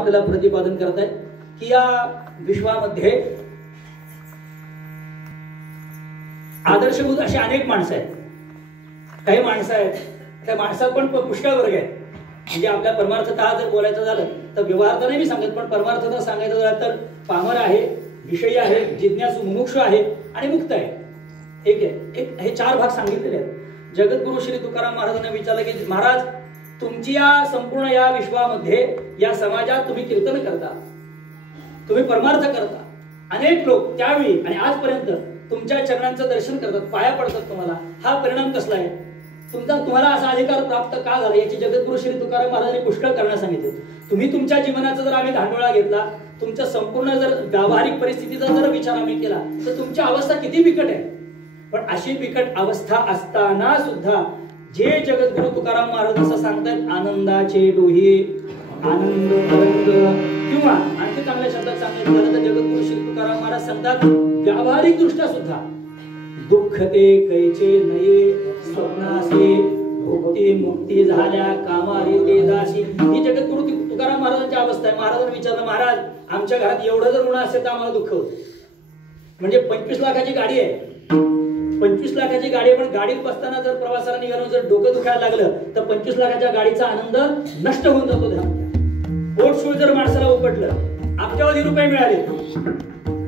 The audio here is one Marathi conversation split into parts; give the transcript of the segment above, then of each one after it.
आपल्याला प्रतिपादन करत आहे की या विश्वामध्ये आदर्शभूत अशी अनेक माणसं आहेत. काही माणसं आहेत, त्या माणसात पण पुष्कळ वर्ग आहेत. म्हणजे आपल्या परमार्थतः जर बोलायचं झालं तर व्यवहारता नाही मी सांगत, पण परमार्थतः सांगायचं झालं तर पामर आहे, विषयी आहे, जिज्ञासू मुमुक्षु आहे आणि मुक्त आहे. एक हे चार भाग सांगितलेले आहेत. जगद्गुरु श्री तुकाराम महाराजांना विचारलं की महाराज, तुमची या संपूर्ण या विश्वामध्ये या समाजात तुम्ही कीर्तन करता, तुम्ही परमार्थ करता. अनेक लोक त्यावेळी आणि आजपर्यंत तुमच्या चरणांचं दर्शन करतात, पाया पडतात. तुम्हाला हा परिणाम कसला आहे? तुम्हाला असा अधिकार प्राप्त का झाला याची जगद्गुरु श्री तुकाराम महाराजांनी पुष्कळ कारण सांगितले. तुम्ही तुमच्या जीवनाचा जर आम्ही धांडोळा घेतला, तुमच्या संपूर्ण जर व्यावहारिक परिस्थितीचा जर विचार आम्ही केला तर तुमची अवस्था किती बिकट आहे. पण अशी बिकट अवस्था असताना सुद्धा जे जगद्गुरु तुकाराम महाराज असं सांगतात, आनंदाचे डोहे आनंद तरंग, किंवा आणखी चांगल्या शब्दात सांगायचं झालं तर जगद्गुरु श्री तुकाराम महाराज सांगतात व्यावहारिक दृष्ट्या सुद्धा दुःख ते कैचे नये स्वप्नासे भुक्ती मुक्ती झाल्या कामारी ते दासी. ही जगद्गुरु तुकाराम महाराजांची अवस्था आहे. महाराजांनी विचारलं, महाराज आमच्या घरात एवढं जर ऋण असेल तर आम्हाला दुःख होतं. म्हणजे 25 लाखाची गाडी आहे, 25 लाखाची गाडी, पण गाडीत बसताना जर प्रवासाला निघालो जर डोकं दुखायला लागलं तर 25 लाखाच्या गाडीचा आनंद नष्ट होऊन जातो. पोटशूळ जर माणसाला उपटलं, अब्जावधी रुपये मिळाले,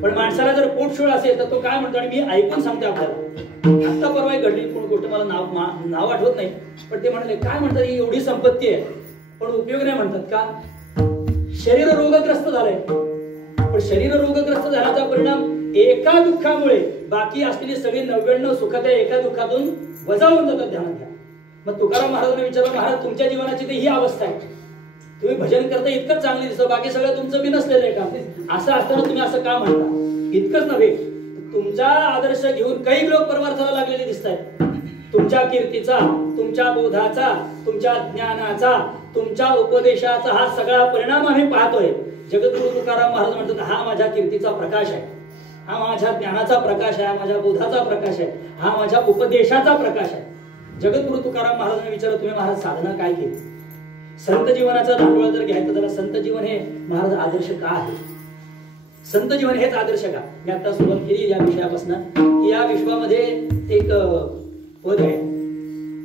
पण माणसाला जर पोटशूळ असेल तर तो काय म्हणतो, आणि मी ऐकून सांगते आपल्याला, आता परवा घडली कोण गोष्ट, मला नाव आठवत नाही, पण ते म्हणाले काय म्हणतात, ही एवढी संपत्ती आहे पण उपयोग नाही म्हणतात का? शरीर रोगग्रस्त झालंय, पण शरीर रोगग्रस्त झाल्याचा परिणाम एका दुःखामुळे बाकी असलेली सगळी 99 सुख त्या एका दुःखातून वजा होऊन जातात. ध्यानात घ्या. मग तुकाराम महाराजांनी विचारलं, महाराज तुमच्या जीवनाची तर ही अवस्था आहे, तुम्ही भजन करता इतकंच चांगली दिसतं, बाकी सगळं तुमचं बी नसलेलं आहे का? असं असताना तुम्ही असं का म्हणता? इतकंच नव्हे, तुमचा आदर्श घेऊन काही लोक परमार्थाला लागलेले दिसत आहेत. तुमच्या कीर्तीचा, तुमच्या बोधाचा, तुमच्या ज्ञानाचा, तुमच्या उपदेशाचा हा सगळा परिणाम आम्ही पाहतोय. जगद्गुरु तुकाराम महाराज म्हणतात, हा माझ्या कीर्तीचा प्रकाश आहे, हा माझ्या ज्ञानाचा प्रकाश आहे, हा माझ्या बोधाचा प्रकाश आहे, हा माझ्या उपदेशाचा प्रकाश आहे. जगद्गुरु तुकाराम महाराजांनी विचारलं, तुम्ही महाराज साधना काय केली? संत जीवनाचा धांडोळा जर घ्यायचं तर संत जीवन हे महाराज आदर्श का आहे? संत जीवन हेच आदर्श का? मी आता सुरुवात केली या विषयापासून की या विश्वामध्ये एक पद आहे,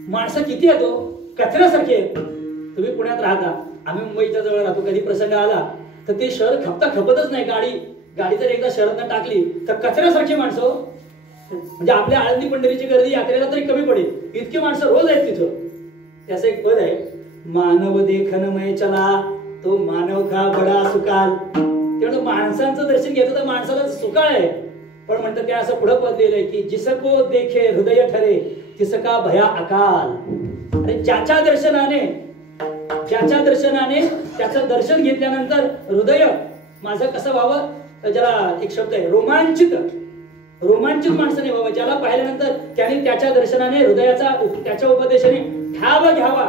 माणसं किती येतो कचऱ्यासारखे आहेत. तुम्ही पुण्यात राहता, आम्ही मुंबईच्या जवळ राहतो, कधी प्रसंग आला तर ते शहर खपतच नाही. गाडी जर एकदा शहरात टाकली तर कचऱ्यासारखी माणसं, म्हणजे आपल्या आळंदी पंढरीची गर्दी यात्रेला तरी कमी पडेल इतकी माणसं रोज आहेत तिथं. त्याचं एक पद आहे, मानव देखनमय चला तो मानव का बडा सुकाल. तेवढं माणसांचं दर्शन घेतो तर माणसाला सुकाळ आहे, पण म्हणतात ते असं पुढं पदलेलं आहे की जिसको देखे हृदय ठरे तिसका भया अकाल. अरे ज्याच्या दर्शनाने त्याचं दर्शन घेतल्यानंतर हृदय माझं कसं व्हावं, ज्याला एक शब्द आहे रोमांचित माणसाने व्हावं. ज्याला पाहिल्यानंतर त्याने त्याच्या दर्शनाने हृदयाचा, त्याच्या उपदेशाने ठाव घ्यावा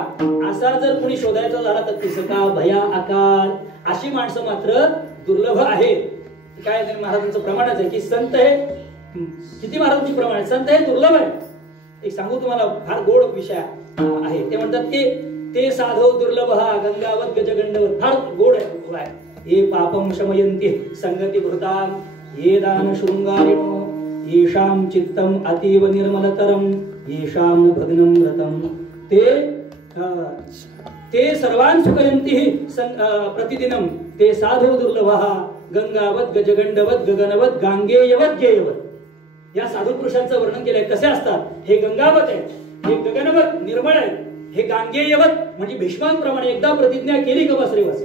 असा जर कोणी शोधायचा झाला तर तिसका भया अकाल. अशी माणसं मात्र दुर्लभ आहेत. काय महाराजांचं प्रमाणच आहे की संत हे किती महाराजांची प्रमाण, संत हे दुर्लभ आहे. एक सांगू तुम्हाला, फार गोड विषय आहे. ते म्हणतात की ते साधो दुर्लभ हा गंगावत गजगंडवत, फार गोड आहे. हे पापम शमयन्ति संगती भृतां ये दान शृंगारिणो येषां चित्तम अतीव निर्मलतरम येषां भग्नं व्रतम ते सर्वान् सुखयन्ति प्रतिदिनं ते साधो दुर्लभः गंगावत गजगंडवत गगनवत गांगेयवत गेयवत. या साधू पुरुषांचं वर्णन केलंय. कसे असतात? हे गंगावत आहे, हे गगनवत निर्मळ आहे, हे गांगेयवत म्हणजे भीष्मांप्रमाणे एकदा प्रतिज्ञा केली का बस रे बस.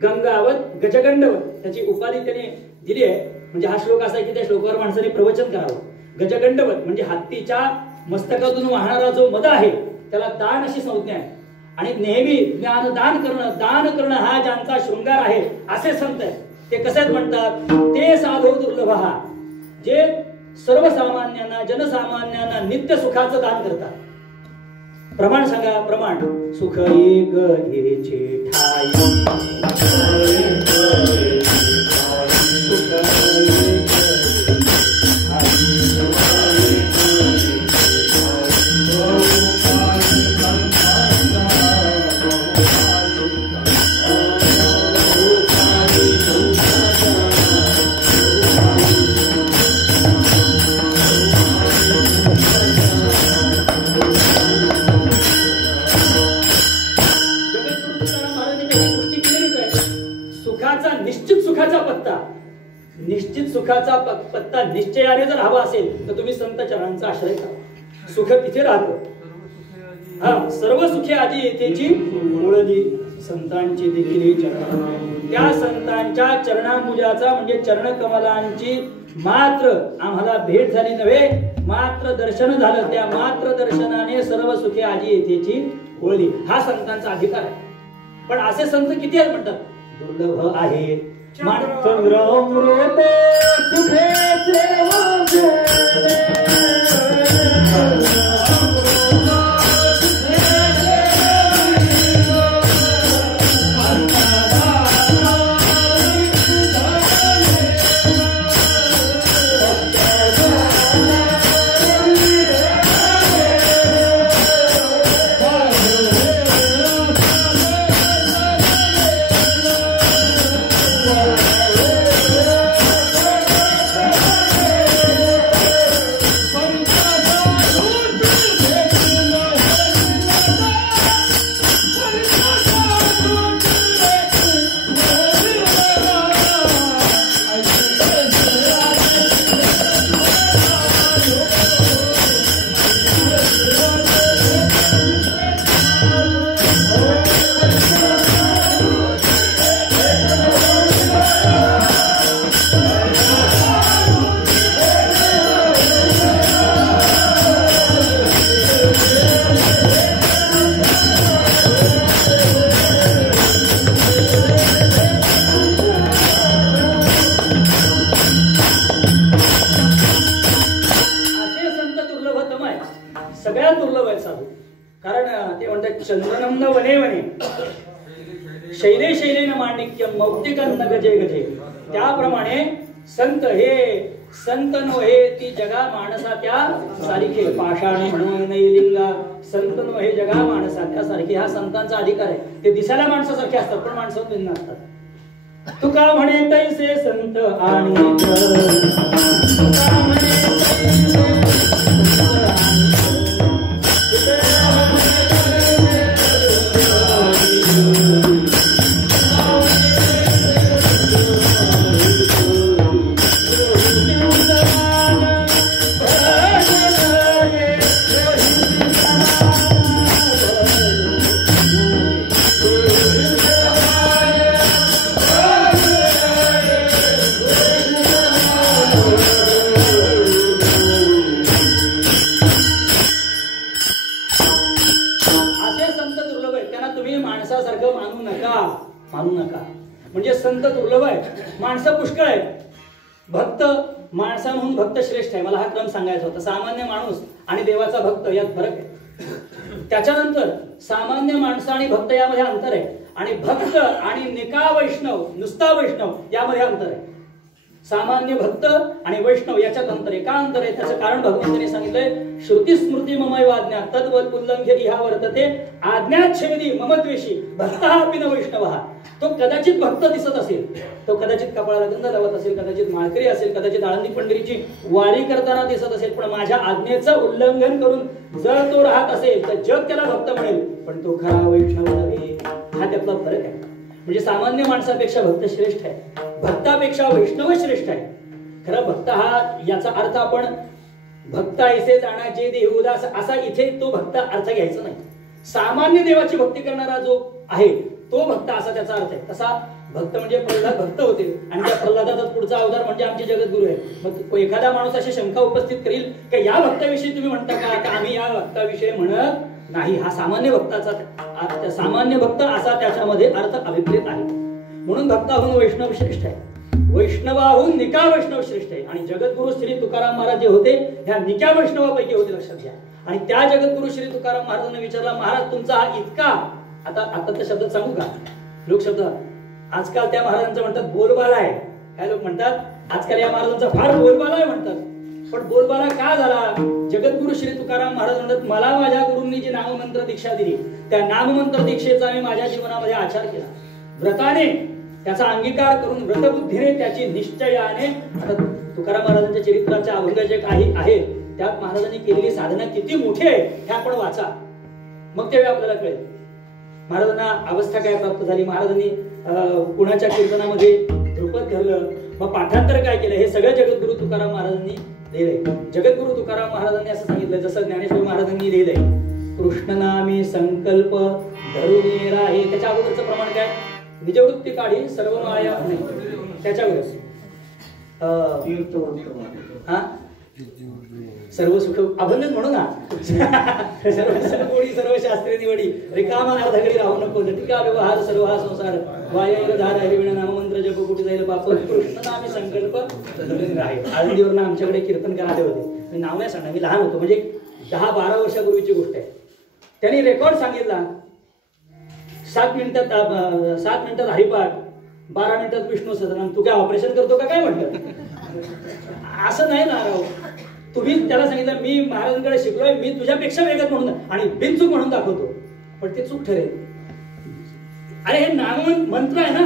गंगावत गजगंडवत त्याची उपाधी त्याने दिली आहे. म्हणजे हा श्लोक असा आहे की त्या श्लोकावर माणसाने प्रवचन करावं. गजगंडवत म्हणजे हत्तीच्या मस्तकातून वाहणारा जो मद आहे त्याला दान अशी संज्ञा आहे. आणि नेहमी दान करणं हा ज्यांचा शृंगार आहे असे संत आहेत. ते कसे म्हणतात? ते साधो दुर्लभ, जे सर्वसामान्यांना जनसामान्यांना नित्य सुखाचं दान करतात. प्रमाण सांगा, प्रमाण. सुख एक घ्यायचे ठाई, संतांचा निश्चित सुखाचा पत्ता, निश्चित सुखाचा पत्ता निश्चयाने जर हवा असेल तर तुम्ही संत चरणांचा आश्रय करा, सुख तिथे राहतं. हा सर्व सुखे आधी येथेची मुळली संतांची देखील चरण, त्या संतांच्या चरणांमुजाचा म्हणजे चरणकमलांची मात्र आम्हाला भेट झाली नव्हे, मात्र दर्शन झालं. त्या मात्र दर्शनाने सर्व सुखे आधी येथेची मुळली. हा संतांचा अधिकार आहे. पण असे संत किती आहेत म्हणतात? दुर्लभ आहे. सगळ्यात दुर्लभ आहे साधू. कारण ते म्हणतात चंदनम न वने वने शैले शैलेन मांडिक्यम मौक्तिकं न गजे गजे. त्याप्रमाणे संत हे संत नो हे ती जगा माणसा त्या सारखे पाषाण म्हणून लिंगा. संत नो हे जगा माणसा त्या सारखे. हा संतांचा अधिकार आहे. ते दिसायला माणसासारखे असतात पण माणसं भिन्न असतात. तुका म्हणे तैसे संत आणि मानू नका. म्हणजे संत दुर्लभ आहे, माणसं पुष्कळ आहे. भक्त माणसांहून भक्त श्रेष्ठ आहे. मला हा क्रम सांगायचा होता. सामान्य माणूस आणि देवाचा भक्त यात फरक आहे. त्याच्यानंतर सामान्य माणसं आणि भक्त यामध्ये अंतर आहे. आणि भक्त आणि निका वैष्णव नुसता वैष्णव यामध्ये अंतर आहे. सामान्य भक्त आणि वैष्णव याच्यात अंतर आहे. का अंतर आहे? त्याचं कारण भगवंतांनी सांगितलंय. श्रुती स्मृती ममैव आज्ञा तद्वत् उल्लंघ्य इहा वर्तते आज्ञाच्छेदी मम द्वेषी भक्तः अपि न वैष्णवः. तो कदाचित भक्त दिसत असेल, तो कदाचित कपाळाला गंध लावत असेल, कदाचित माळकरी असेल, कदाचित आळंदी पंढरीची वारी करताना दिसत असेल, पण माझ्या आज्ञेचं उल्लंघन करून जर तो राहत असेल तर जग त्याला भक्त म्हणेल, पण तो खरा वैष्णव नव्हे. हा त्यातला फरक आहे. म्हणजे सामान्य माणसापेक्षा भक्त श्रेष्ठ आहे, भक्तापेक्षा वैष्णव श्रेष्ठ आहे. खरं भक्त हा याचा अर्थ आपण भक्त ऐसे जाणाचे देह उदास असा इथे तो भक्त अर्थ घ्यायचा नाही. सामान्य देवाची भक्ती करणारा जो आहे तो भक्त असा त्याचा अर्थ आहे. तसा भक्त म्हणजे प्रल्हाद भक्त होते आणि त्या प्रल्हादाचा पुढचा अवतार म्हणजे आमचे जगद्गुरु आहे. मग एखादा माणूस अशी शंका उपस्थित करील की या भक्ताविषयी तुम्ही म्हणता का? आम्ही या भक्ताविषयी म्हणत नाही. हा सामान्य भक्ताचा सामान्य भक्त असा त्याच्यामध्ये अर्थ अभिप्रेत आहे. म्हणून भक्ताहून वैष्णव श्रेष्ठ आहे, वैष्णवाहून निका वैष्णव श्रेष्ठ आहे. आणि जगद्गुरु श्री तुकाराम महाराज जे होते ह्या निका वैष्णवापैकी होते, लक्षात घ्या. आणि त्या जगद्गुरु श्री तुकाराम महाराजांना विचारला, महाराज तुमचा हा इतका आता त्या शब्दात सांगू का? लोक शब्द आजकाल त्या महाराजांचं म्हणतात बोलबाला आहे. काय लोक म्हणतात आजकाल या महाराजांचा फार बोलबाला आहे म्हणतात. पण बोलबाला का झाला? जगद्गुरु श्री तुकाराम महाराज म्हणतात, मला माझ्या गुरूंनी जी नाममंत्र दीक्षा दिली त्या नाममंत्र दीक्षेचा मी माझ्या जीवनामध्ये आचार केला. व्रताने त्याचा अंगीकार करून व्रतबुद्धीने त्याची निश्चयाने. आता तुकाराम महाराजांच्या चरित्राच्या अभंग जे काही आहे त्यात महाराजांनी केलेली साधना किती मोठी आहे हे आपण वाचा, मग तेव्हा आपल्याला कळेल. महाराजांना अवस्था काय प्राप्त झाली, महाराजांनी कुणाच्या कीर्तनामध्ये ध्रुपद धरलं, मग पाठांतर काय केलं, हे सगळं जगद्गुरु तुकाराम महाराजांनी लिहिलंय. जगद्गुरु तुकाराम महाराजांनी असं सांगितलं, जसं ज्ञानेश्वर महाराजांनी लिहिलंय, कृष्ण नामी संकल्प धरून राहे. त्याच्या अगोदरचं प्रमाण काय, निजवृत्ती काढी सर्व माया नाही, त्याच्यावरच सर्व सुख अभंगच म्हणू ना. सर्व सनकोडी सर्व शास्त्रे निवडी रिकामा अर्धघडी राहू नको, जटिका व्यवहार सर्व हा संसार वाया धार हरिविण नाम मंत्र जप कुठे जाईल पाप, कृष्ण नामी संकल्प धरून राहे. आळंदीवरनं आमच्याकडे कीर्तन करायला होते, मी नाव नाही सांगणार, मी लहान होतो, म्हणजे 10-12 वर्षापूर्वीची गोष्ट आहे. त्यांनी रेकॉर्ड सांगितला, 7 मिनिटात हरिपाठ, 12 मिनिटात विष्णू सहस्रनाम. तू काय ऑपरेशन करतो का काय म्हटलं? असं नाही ना राव, तुम्ही त्याला सांगितलं मी महाराजांकडे शिकलोय, मी तुझ्यापेक्षा वेगळं म्हणून आणि बिनचूक म्हणून दाखवतो, पण ते चूक ठरेल. अरे हे नाम मंत्र आहे ना,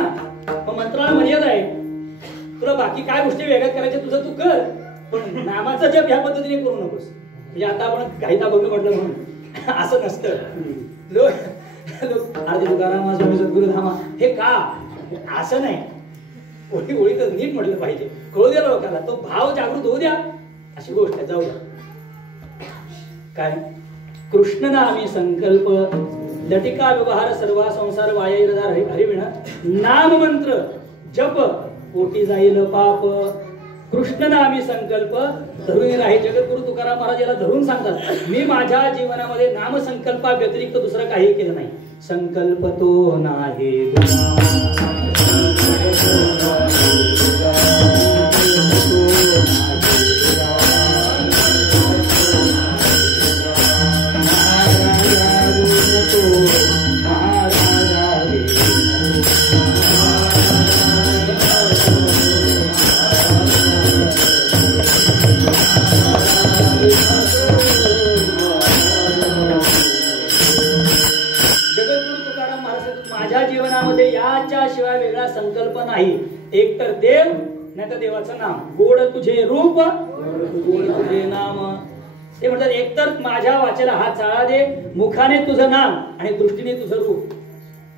मग मंत्राला मर्यादा आहे. तुला बाकी काय गोष्टी वेगळ्यात करायच्या तुझं तू कर, पण नामाचा जप ह्या पद्धतीने करू नकोस. म्हणजे आता आपण काही अभंग म्हटलं म्हणून असं नसतं. लोक आरती तुकाराम स्वामी सद्गुरु धामा हे का, असं नाही. ओळी तर नीट म्हटलं पाहिजे, कळू द्या लोकांना, तो भाव जागृत होऊ द्या, अशी गोष्ट आहे. जाऊ द्या. काय कृष्ण नामी संकल्प लटिका व्यवहार सर्व संसार वाया हरिविण नाम मंत्र जप पोटी जाईल पाप. कृष्ण नामी संकल्प धरून राहे. जगद्गुरु तुकाराम महाराज याला धरून सांगतात, मी माझ्या जीवनामध्ये नाम संकल्पा व्यतिरिक्त दुसरं काही केलं नाही. संकल्प तो नाही शिवाय वेगळा संकल्प नाही. एक तर देव नाही तर देवाचं नाम. गोड तुझे रूप गोड तुझे नाम. ते म्हणतात एक तर माझ्या वाचेला हात चाळा दे, मुखाने तुझं नाम आणि दृष्टीने तुझं रूप.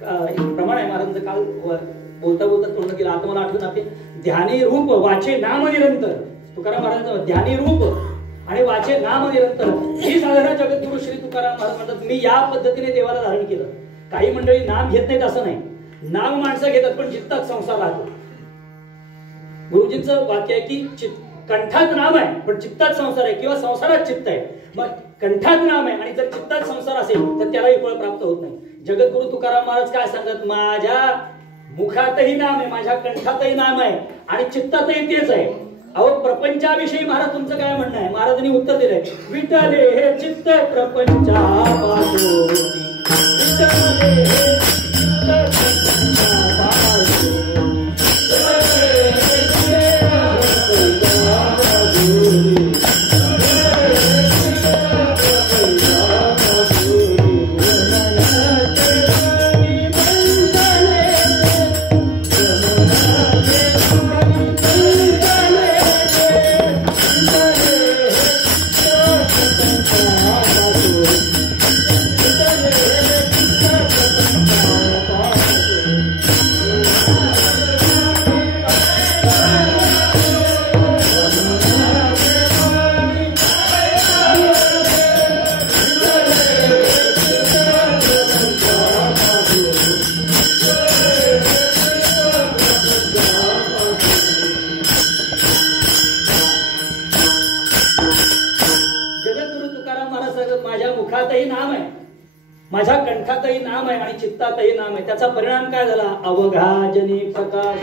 प्रमाण आहे महाराजांचं. काल बोलता बोलता तोंड केलं, आता मला आठवण आपले ध्यानी रूप वाचे नाम निरंतर. तुकाराम महाराजांचं ध्यानी रूप आणि वाचे नाम निरंतर ही साधना जगद्गुरु श्री तुकाराम महाराज म्हणतात, मी या पद्धतीने देवाला धारण केलं. काही मंडळी नाम घेत नाहीत असं नाही, नाम माणसं घेतात पण चित्तात संसार राहतो. गुरुजींचं वाक्य आहे की कंठात नाम आहे पण चित्तात संसार आहे, किंवा संसारात चित्त आहे. मग कंठात नाम आहे आणि जर चित्तात संसार असेल तर त्यालाही फळ प्राप्त होत नाही. जगद्गुरु तुकाराम महाराज काय सांगतात, माझ्या मुखातही नाम आहे, माझ्या कंठातही नाम आहे आणि चित्तातही तेच आहे. अहो प्रपंचाविषयी महाराज तुमचं काय म्हणणं आहे? महाराजांनी उत्तर दिलंय, विटले हे चित्त प्रपंचापासून, विटले हे माझ्या कंठातही नाम आहे आणि चित्तातही नाम आहे. त्याचा परिणाम काय झाला? अवघाजनी प्रकाश.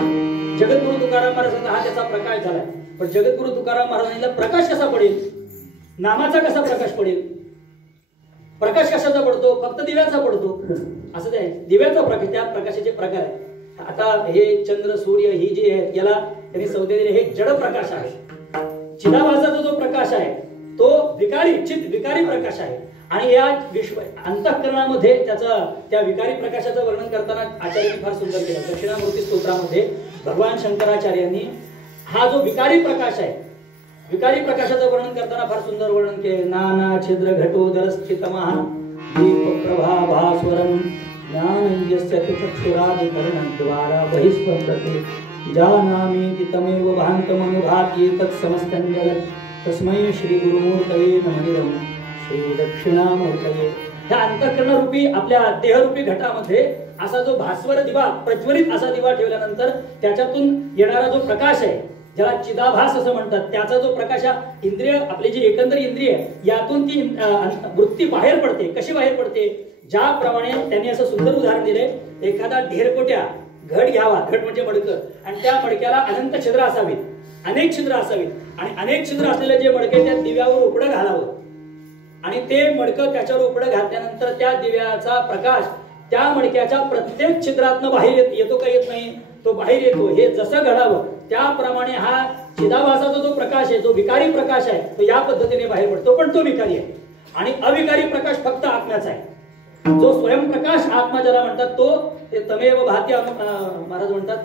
जगद्गुरु तुकाराम महाराजांचा हा त्याचा प्रकाश झालाय. पण जगद्गुरु तुकाराम महाराजांना प्रकाश कसा पडेल? नामाचा कसा प्रकाश पडेल? प्रकाश कशाचा पडतो? फक्त दिव्याचा पडतो असं ते आहे. दिव्याचा प्रकाश, त्या प्रकाशाचे प्रकार आहे. आता हे चंद्र सूर्य ही जी आहे याला त्यांनी संज्ञा दिली, हे जड प्रकाश आहे. चिदाभासाचा जो प्रकाश आहे तो विकारी प्रकाश आहे. आणि या विश्व अंतःकरणामध्ये त्या विकारी प्रकाशाचं वर्णन करताना आचार्यांनी फार सुंदर केलं. दक्षिणामूर्ती स्तोत्रामध्ये भगवान शंकराचार्यांनी हा जो विकारी प्रकाश आहे, विकारी प्रकाशाचं वर्णन करताना फार सुंदर वर्णन केले. नाना छिद्र घटोदर स्थितमः दीप प्रभा भास्वरम ज्ञानञ्जस्य तु चक्षुरादिकरणद्वारा बहिस्पन्दते जानामीति तमेव भान्तमनुभाति तत्समस्तं जगत् तस्मै श्रीगुरुमूर्तये नमः श्रीदक्षिणामूर्तये। ह्या अंतःकरणरूपी आपल्या देहरूपी घटामध्ये असा जो भास्वर दिवा, प्रज्वलित असा दिवा ठेवल्यानंतर त्याच्यातून येणारा जो प्रकाश आहे, ज्याला चिदाभास असं म्हणतात, त्याचा जो प्रकाश इंद्रिय, आपली जी एकंदर इंद्रिय यातून ती वृत्ती बाहेर पडते. कशी बाहेर पडते? ज्याप्रमाणे त्यांनी असं सुंदर उदाहरण दिले, एखादा ढेरकोट्या घट घ्यावा, घट म्हणजे मडकं, आणि त्या मडक्याला अनंत छिद्र असावीत, अनेक छिद्र असावीत, आणि अनेक छिद्र असलेले जे मडके त्या दिव्यावर उपडं घालावं, आणि ते मडकं त्याच्यावर उपडं घातल्यानंतर त्या दिव्याचा प्रकाश त्या मडक्याच्या प्रत्येक छिद्रातनं बाहेर येतो का येत नाही? तो बाहेर येतो. हे जसं घडावं त्याप्रमाणे हा चिदाभासाचा जो प्रकाश आहे, जो विकारी प्रकाश आहे, तो या पद्धतीने बाहेर पडतो, पण तो विकारी आहे. आणि अविकारी प्रकाश फक्त आत्म्याचा आहे. जो स्वयंप्रकाश आत्मा ज्याला म्हणतात, तो ते तमेव भाती, महाराज म्हणतात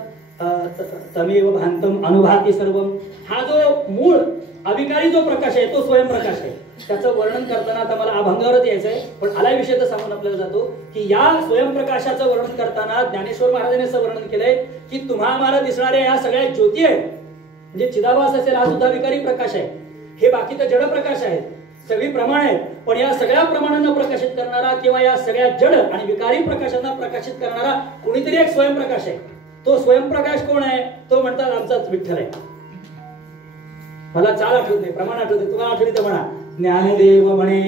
तमेव भांतम अनुभाती सर्वम. हा जो मूळ अविकारी जो प्रकाश आहे तो स्वयंप्रकाश आहे. त्याचं वर्णन करताना आता मला अभंगावरच यायचं आहे, पण आलाय विषय तर सांगून आपल्याला जातो की या स्वयंप्रकाशाचं वर्णन करताना ज्ञानेश्वर महाराजांनी असं वर्णन केलंय की तुम्हा आम्हाला दिसणाऱ्या या सगळ्या ज्योती आहेत, म्हणजे चिदाभास असेल हा सुद्धा विकारी प्रकाश आहे, हे बाकी तर जड प्रकाश आहेत, सगळी प्रमाण आहेत, पण या सगळ्या प्रमाणांना प्रकाशित करणारा किंवा या सगळ्या जड आणि विकारी प्रकाशांना प्रकाशित करणारा कोणीतरी एक स्वयंप्रकाश आहे. तो स्वयंप्रकाश कोण आहे? तो म्हणतात आमचाच विठ्ठल आहे. मला चाल आठवत नाही, प्रमाण आठवते, तुम्हाला आठवली तर म्हणा. ज्ञानदेव म्हणे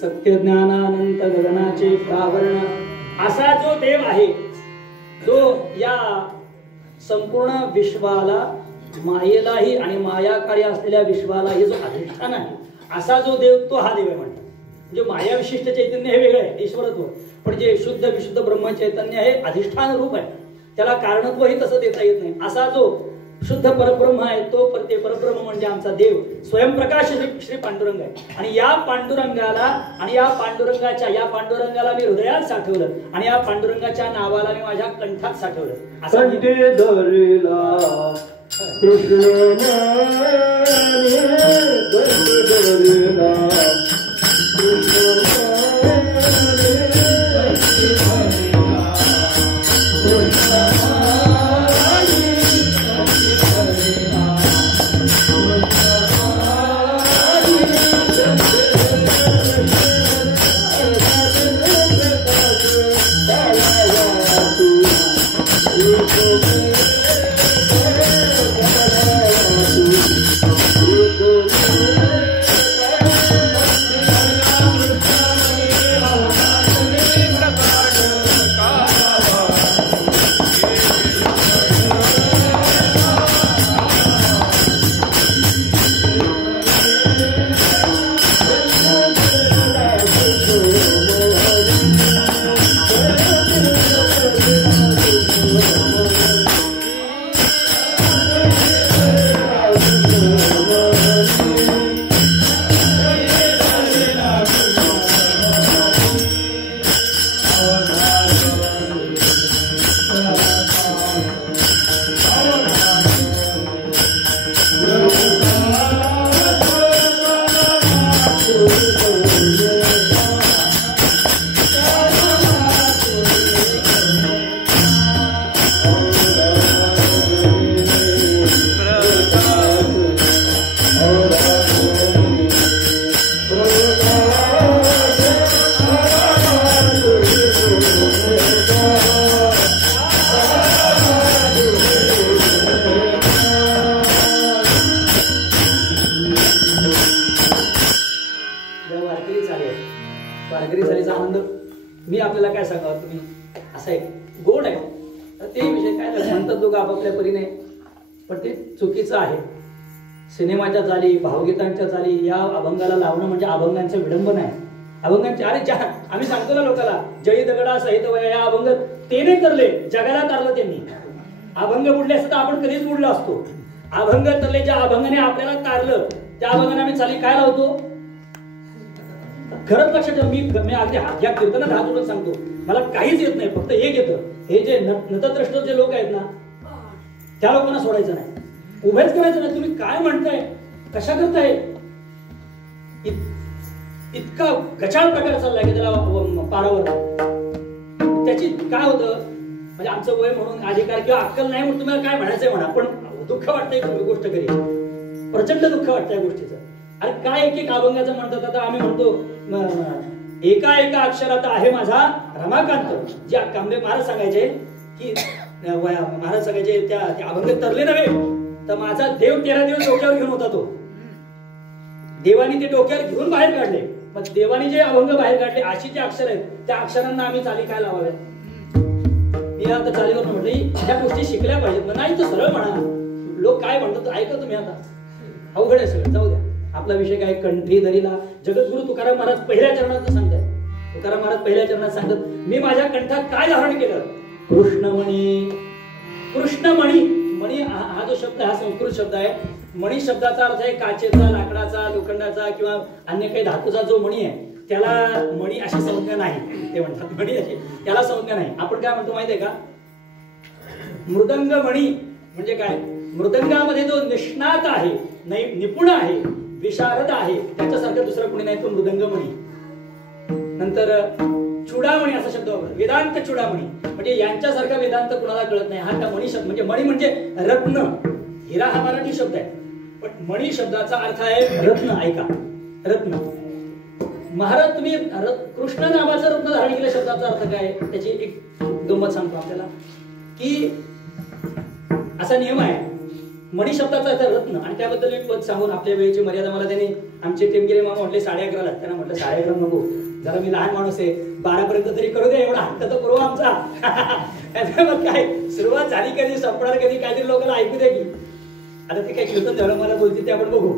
सत्यज्ञानानंत गगनाचे प्रावरण असा जो देव आहे, जो या संपूर्ण विश्वाला, मायेलाही आणि मायाकारी असलेल्या विश्वाला हे जो अधिष्ठान आहे, असा जो देव, तो हा देव आहे म्हणतात. म्हणजे माया विशिष्ट चैतन्य हे वेगळं आहे, ईश्वरत्व, पण जे शुद्ध विशुद्ध ब्रह्म चैतन्य हे अधिष्ठान रूप आहे, त्याला कारणत्वही तसं देता येत नाही. असा जो शुद्ध परब्रह्म आहे, तो ते परब्रह्म म्हणजे आमचा देव स्वयंप्रकाश श्री पांडुरंग आहे. आणि या पांडुरंगाला आणि या पांडुरंगाला मी हृदयात साठवलं, आणि या पांडुरंगाच्या नावाला मी माझ्या कंठात साठवलं. असं आपल्याला काय सांगावं तुम्ही, असं आहे गोड आहे. तर ते विषय काय म्हणतात लोक आपापल्या परीने, पण ते चुकीचं आहे. सिनेमाच्या चाली, भावगीतांच्या चाली या अभंगाला लावणं म्हणजे अभंगांचं विडंबन आहे. अभंगांचे अरे आम्ही सांगतो ना लोकांना, जळी दगडा सहित वया या अभंग ते नाही तरले, जगाला तारलं त्यांनी. अभंग बुडले असतं तर आपण कधीच बुडलो असतो. अभंग तरले, ज्या अभंगाने आपल्याला तारलं त्या अभंगाने आम्ही चाली काय लावतो. खरंच लक्षात ठेवा, मी अगदी या कीर्तनात हात उडून सांगतो, मला काहीच येत नाही, फक्त एक येतं. हे जे नतद्रष्ट जे लोक आहेत ना, त्या लोकांना सोडायचं नाही, उभेच करायचं नाही. तुम्ही काय म्हणताय, कशा करताय, इतका गचाळ प्रकार चाललाय की त्याला पारावर. त्याची काय होतं म्हणजे आमचं वय म्हणून अधिकार किंवा अक्कल नाही म्हणून तुम्हाला काय म्हणायचंय म्हणा, पण दुःख वाटतंय तुम्ही गोष्ट करी, प्रचंड दुःख वाटतंय गोष्टीचं. अरे काय एक एक अभंगाचं म्हणतात. आता आम्ही म्हणतो एका एका अक्षरात आहे माझा रमाकांत. जे कांबळे महाराज सांगायचे की महाराज सांगायचे त्या अभंग तरले नव्हे तर माझा देव 13 दिवस डोक्यावर घेऊन होता. तो देवानी ते डोक्यावर घेऊन बाहेर काढले. मग देवानी जे अभंग बाहेर काढले अशी जे अक्षर आहेत त्या अक्षरांना आम्ही चाली काय लावाव्यात. मी आता चालीवर म्हटलं त्या गोष्टी शिकल्या पाहिजेत. नाही तर सरळ म्हणा, लोक काय म्हणतात ऐका तुम्ही. आता अवघड आहे सगळं, जाऊ द्या. आपला विषय काय, कंठी धरीला. जगद्गुरु तुकाराम महाराज पहिल्या चरणात सांगताय. तुकाराम महाराज पहिल्या चरणात सांगतात, मी माझ्या कंठात काय धारण केलं. कृष्णमणी. कृष्णमणी, मणी हा जो शब्द हा संस्कृत शब्द आहे. मणी शब्दाचा अर्थ आहे काचेचा, लाकडाचा, लोखंडाचा किंवा अन्य काही धातूचा जो मणी आहे त्याला मणी अशी संज्ञा नाही. ते म्हणतात मणी अशी, त्याला संज्ञा नाही. आपण काय म्हणतो माहितीये का, मृदंग मणी म्हणजे काय, मृदंगामध्ये जो निष्णात आहे, निपुण आहे, विशारद आहे, त्याच्यासारखं दुसरं कोणी नाही, तो मृदंगमणी. नंतर चुडामणी असा शब्द वापरतो, वेदांत चुडामणी म्हणजे यांच्यासारखा वेदांत कुणाला कळत नाही. हा त्या मणी शब्द म्हणजे मणी म्हणजे रत्न. हिरा हा मराठी शब्द आहे, पण मणी शब्दाचा अर्थ आहे रत्न. ऐका, रत्न. महाराज तुम्ही कृष्ण नावाचं रत्न धारण केल्या शब्दाचा अर्थ काय, त्याची एक गंमत सांगतो आपल्याला की असा नियम आहे. मणी शब्दाचा अर्थ रत्न, आणि त्याबद्दल एक पद सांगून आपल्या वेळेची मर्यादा मला त्याने आमचे टेमगिरे मामा म्हटले 11:30ला. त्यांना म्हटलं 11:30 नको, जरा मी लहान माणूस आहे, 12 पर्यंत तरी करू दे, एवढा हक्क तर करू आमचा. मग काय सुरुवात झाली कधी, संपणार कधी, काहीतरी लोकांना ऐकू द्या की. आता ते काय कीर्तन झालं मला बोलते ते आपण बघू.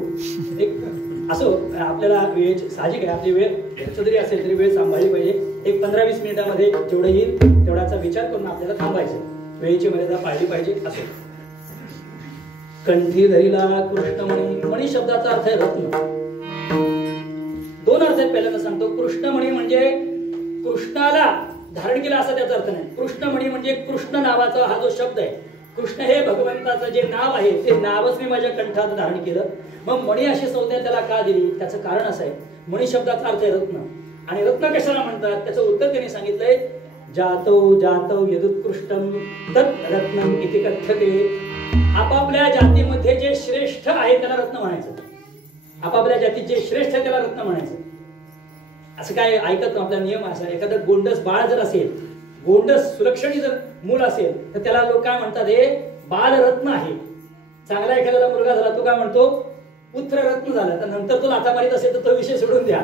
एक असो, आपल्याला वेळेची साहजिक आहे, आपली वेळ जरी असेल तरी वेळ सांभाळली पाहिजे. एक 15-20 मिनिटामध्ये जेवढं येईल तेवढाचा विचार करून आपल्याला थांबायचं, वेळेची मर्यादा पाळली पाहिजे. असो, कंठी धरीला कृष्णमणी. मणी शब्दाचा अर्थ आहे रत्न. दोन अर्थ आहेत, पहिल्यांदा सांगतो. कृष्णमणी म्हणजे कृष्णाला धारण केला असा त्याचा अर्थ नाही. कृष्णमणी म्हणजे कृष्ण नावाचा हा जो शब्द आहे, कृष्ण हे भगवंताचं जे नाव आहे ते नावच मी माझ्या कंठात धारण केलं. मग मणी अशी संज्ञा त्याला का दिली, त्याचं कारण असं आहे. मणी शब्दाचा अर्थ आहे रत्न, आणि रत्न कशाला म्हणतात त्याचं उत्तर त्यांनी सांगितलंय, जातौ जातौ यदुत्कृष्टम तत् रत्नम इति कथ्यते. आपापल्या जातीमध्ये जे श्रेष्ठ आहे त्याला रत्न म्हणायचं. आपापल्या जातीत जे श्रेष्ठ आहे त्याला रत्न म्हणायचं. असं काय ऐकत आपला नियम असा, एखादं गोंडस बाळ जर असेल, गोंडस सुलक्षणी जर मूल असेल तर त्याला लोक काय म्हणतात, हे बालरत्न आहे. चांगला एखाद्याला मुलगा झाला तो काय म्हणतो, पुत्ररत्न झाला. तर नंतर तो लाथा मारीत असेल तर तो विषय सोडून द्या,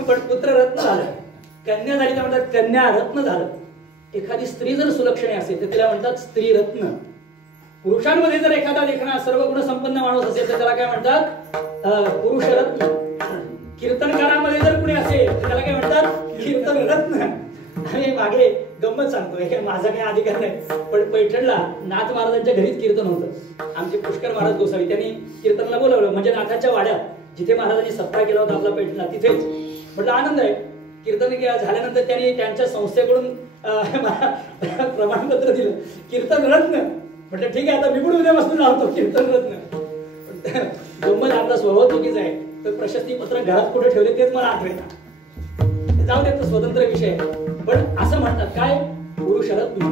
पण पुत्ररत्न झालं. कन्या झाली तर म्हणतात कन्या रत्न झालं. एखादी स्त्री जर सुलक्षणी असेल तर तिला म्हणतात स्त्री रत्न. पुरुषांमध्ये जर एखादा देखणा सर्व गुण संपन्न माणूस असेल तर त्याला काय म्हणतात, पुरुष रत्न. कीर्तनकारामध्ये जर कुणी असेल तर त्याला काय म्हणतात, कीर्तन रत्न. आणि मागे गंमत सांगतो, हे माझा काही अधिकार नाही, पण पैठणला नाथ महाराजांच्या घरीच कीर्तन होतं. आमचे पुष्कर महाराज गोसावी त्यांनी कीर्तनला बोलवलं, म्हणजे नाथाच्या वाड्यात जिथे महाराजांनी सत्ता केला होता आपला पैठणला तिथेच. म्हटलं आनंद आहे. कीर्तन झाल्यानंतर त्यांनी त्यांच्या संस्थेकडून प्रमाणपत्र दिलं, कीर्तन रत्न. म्हटलं ठीक आहे, आता मी पण उद्यापासून लावतो कीर्तन रत्न. गंमत आपला स्वभाव चुकीचा आहे, तर प्रशस्ती पत्र घरात कुठे ठेवले तेच मला आठवेना. जाऊ दे, तो स्वतंत्र विषय. पण असं म्हणतात काय, पुरुष रत्न.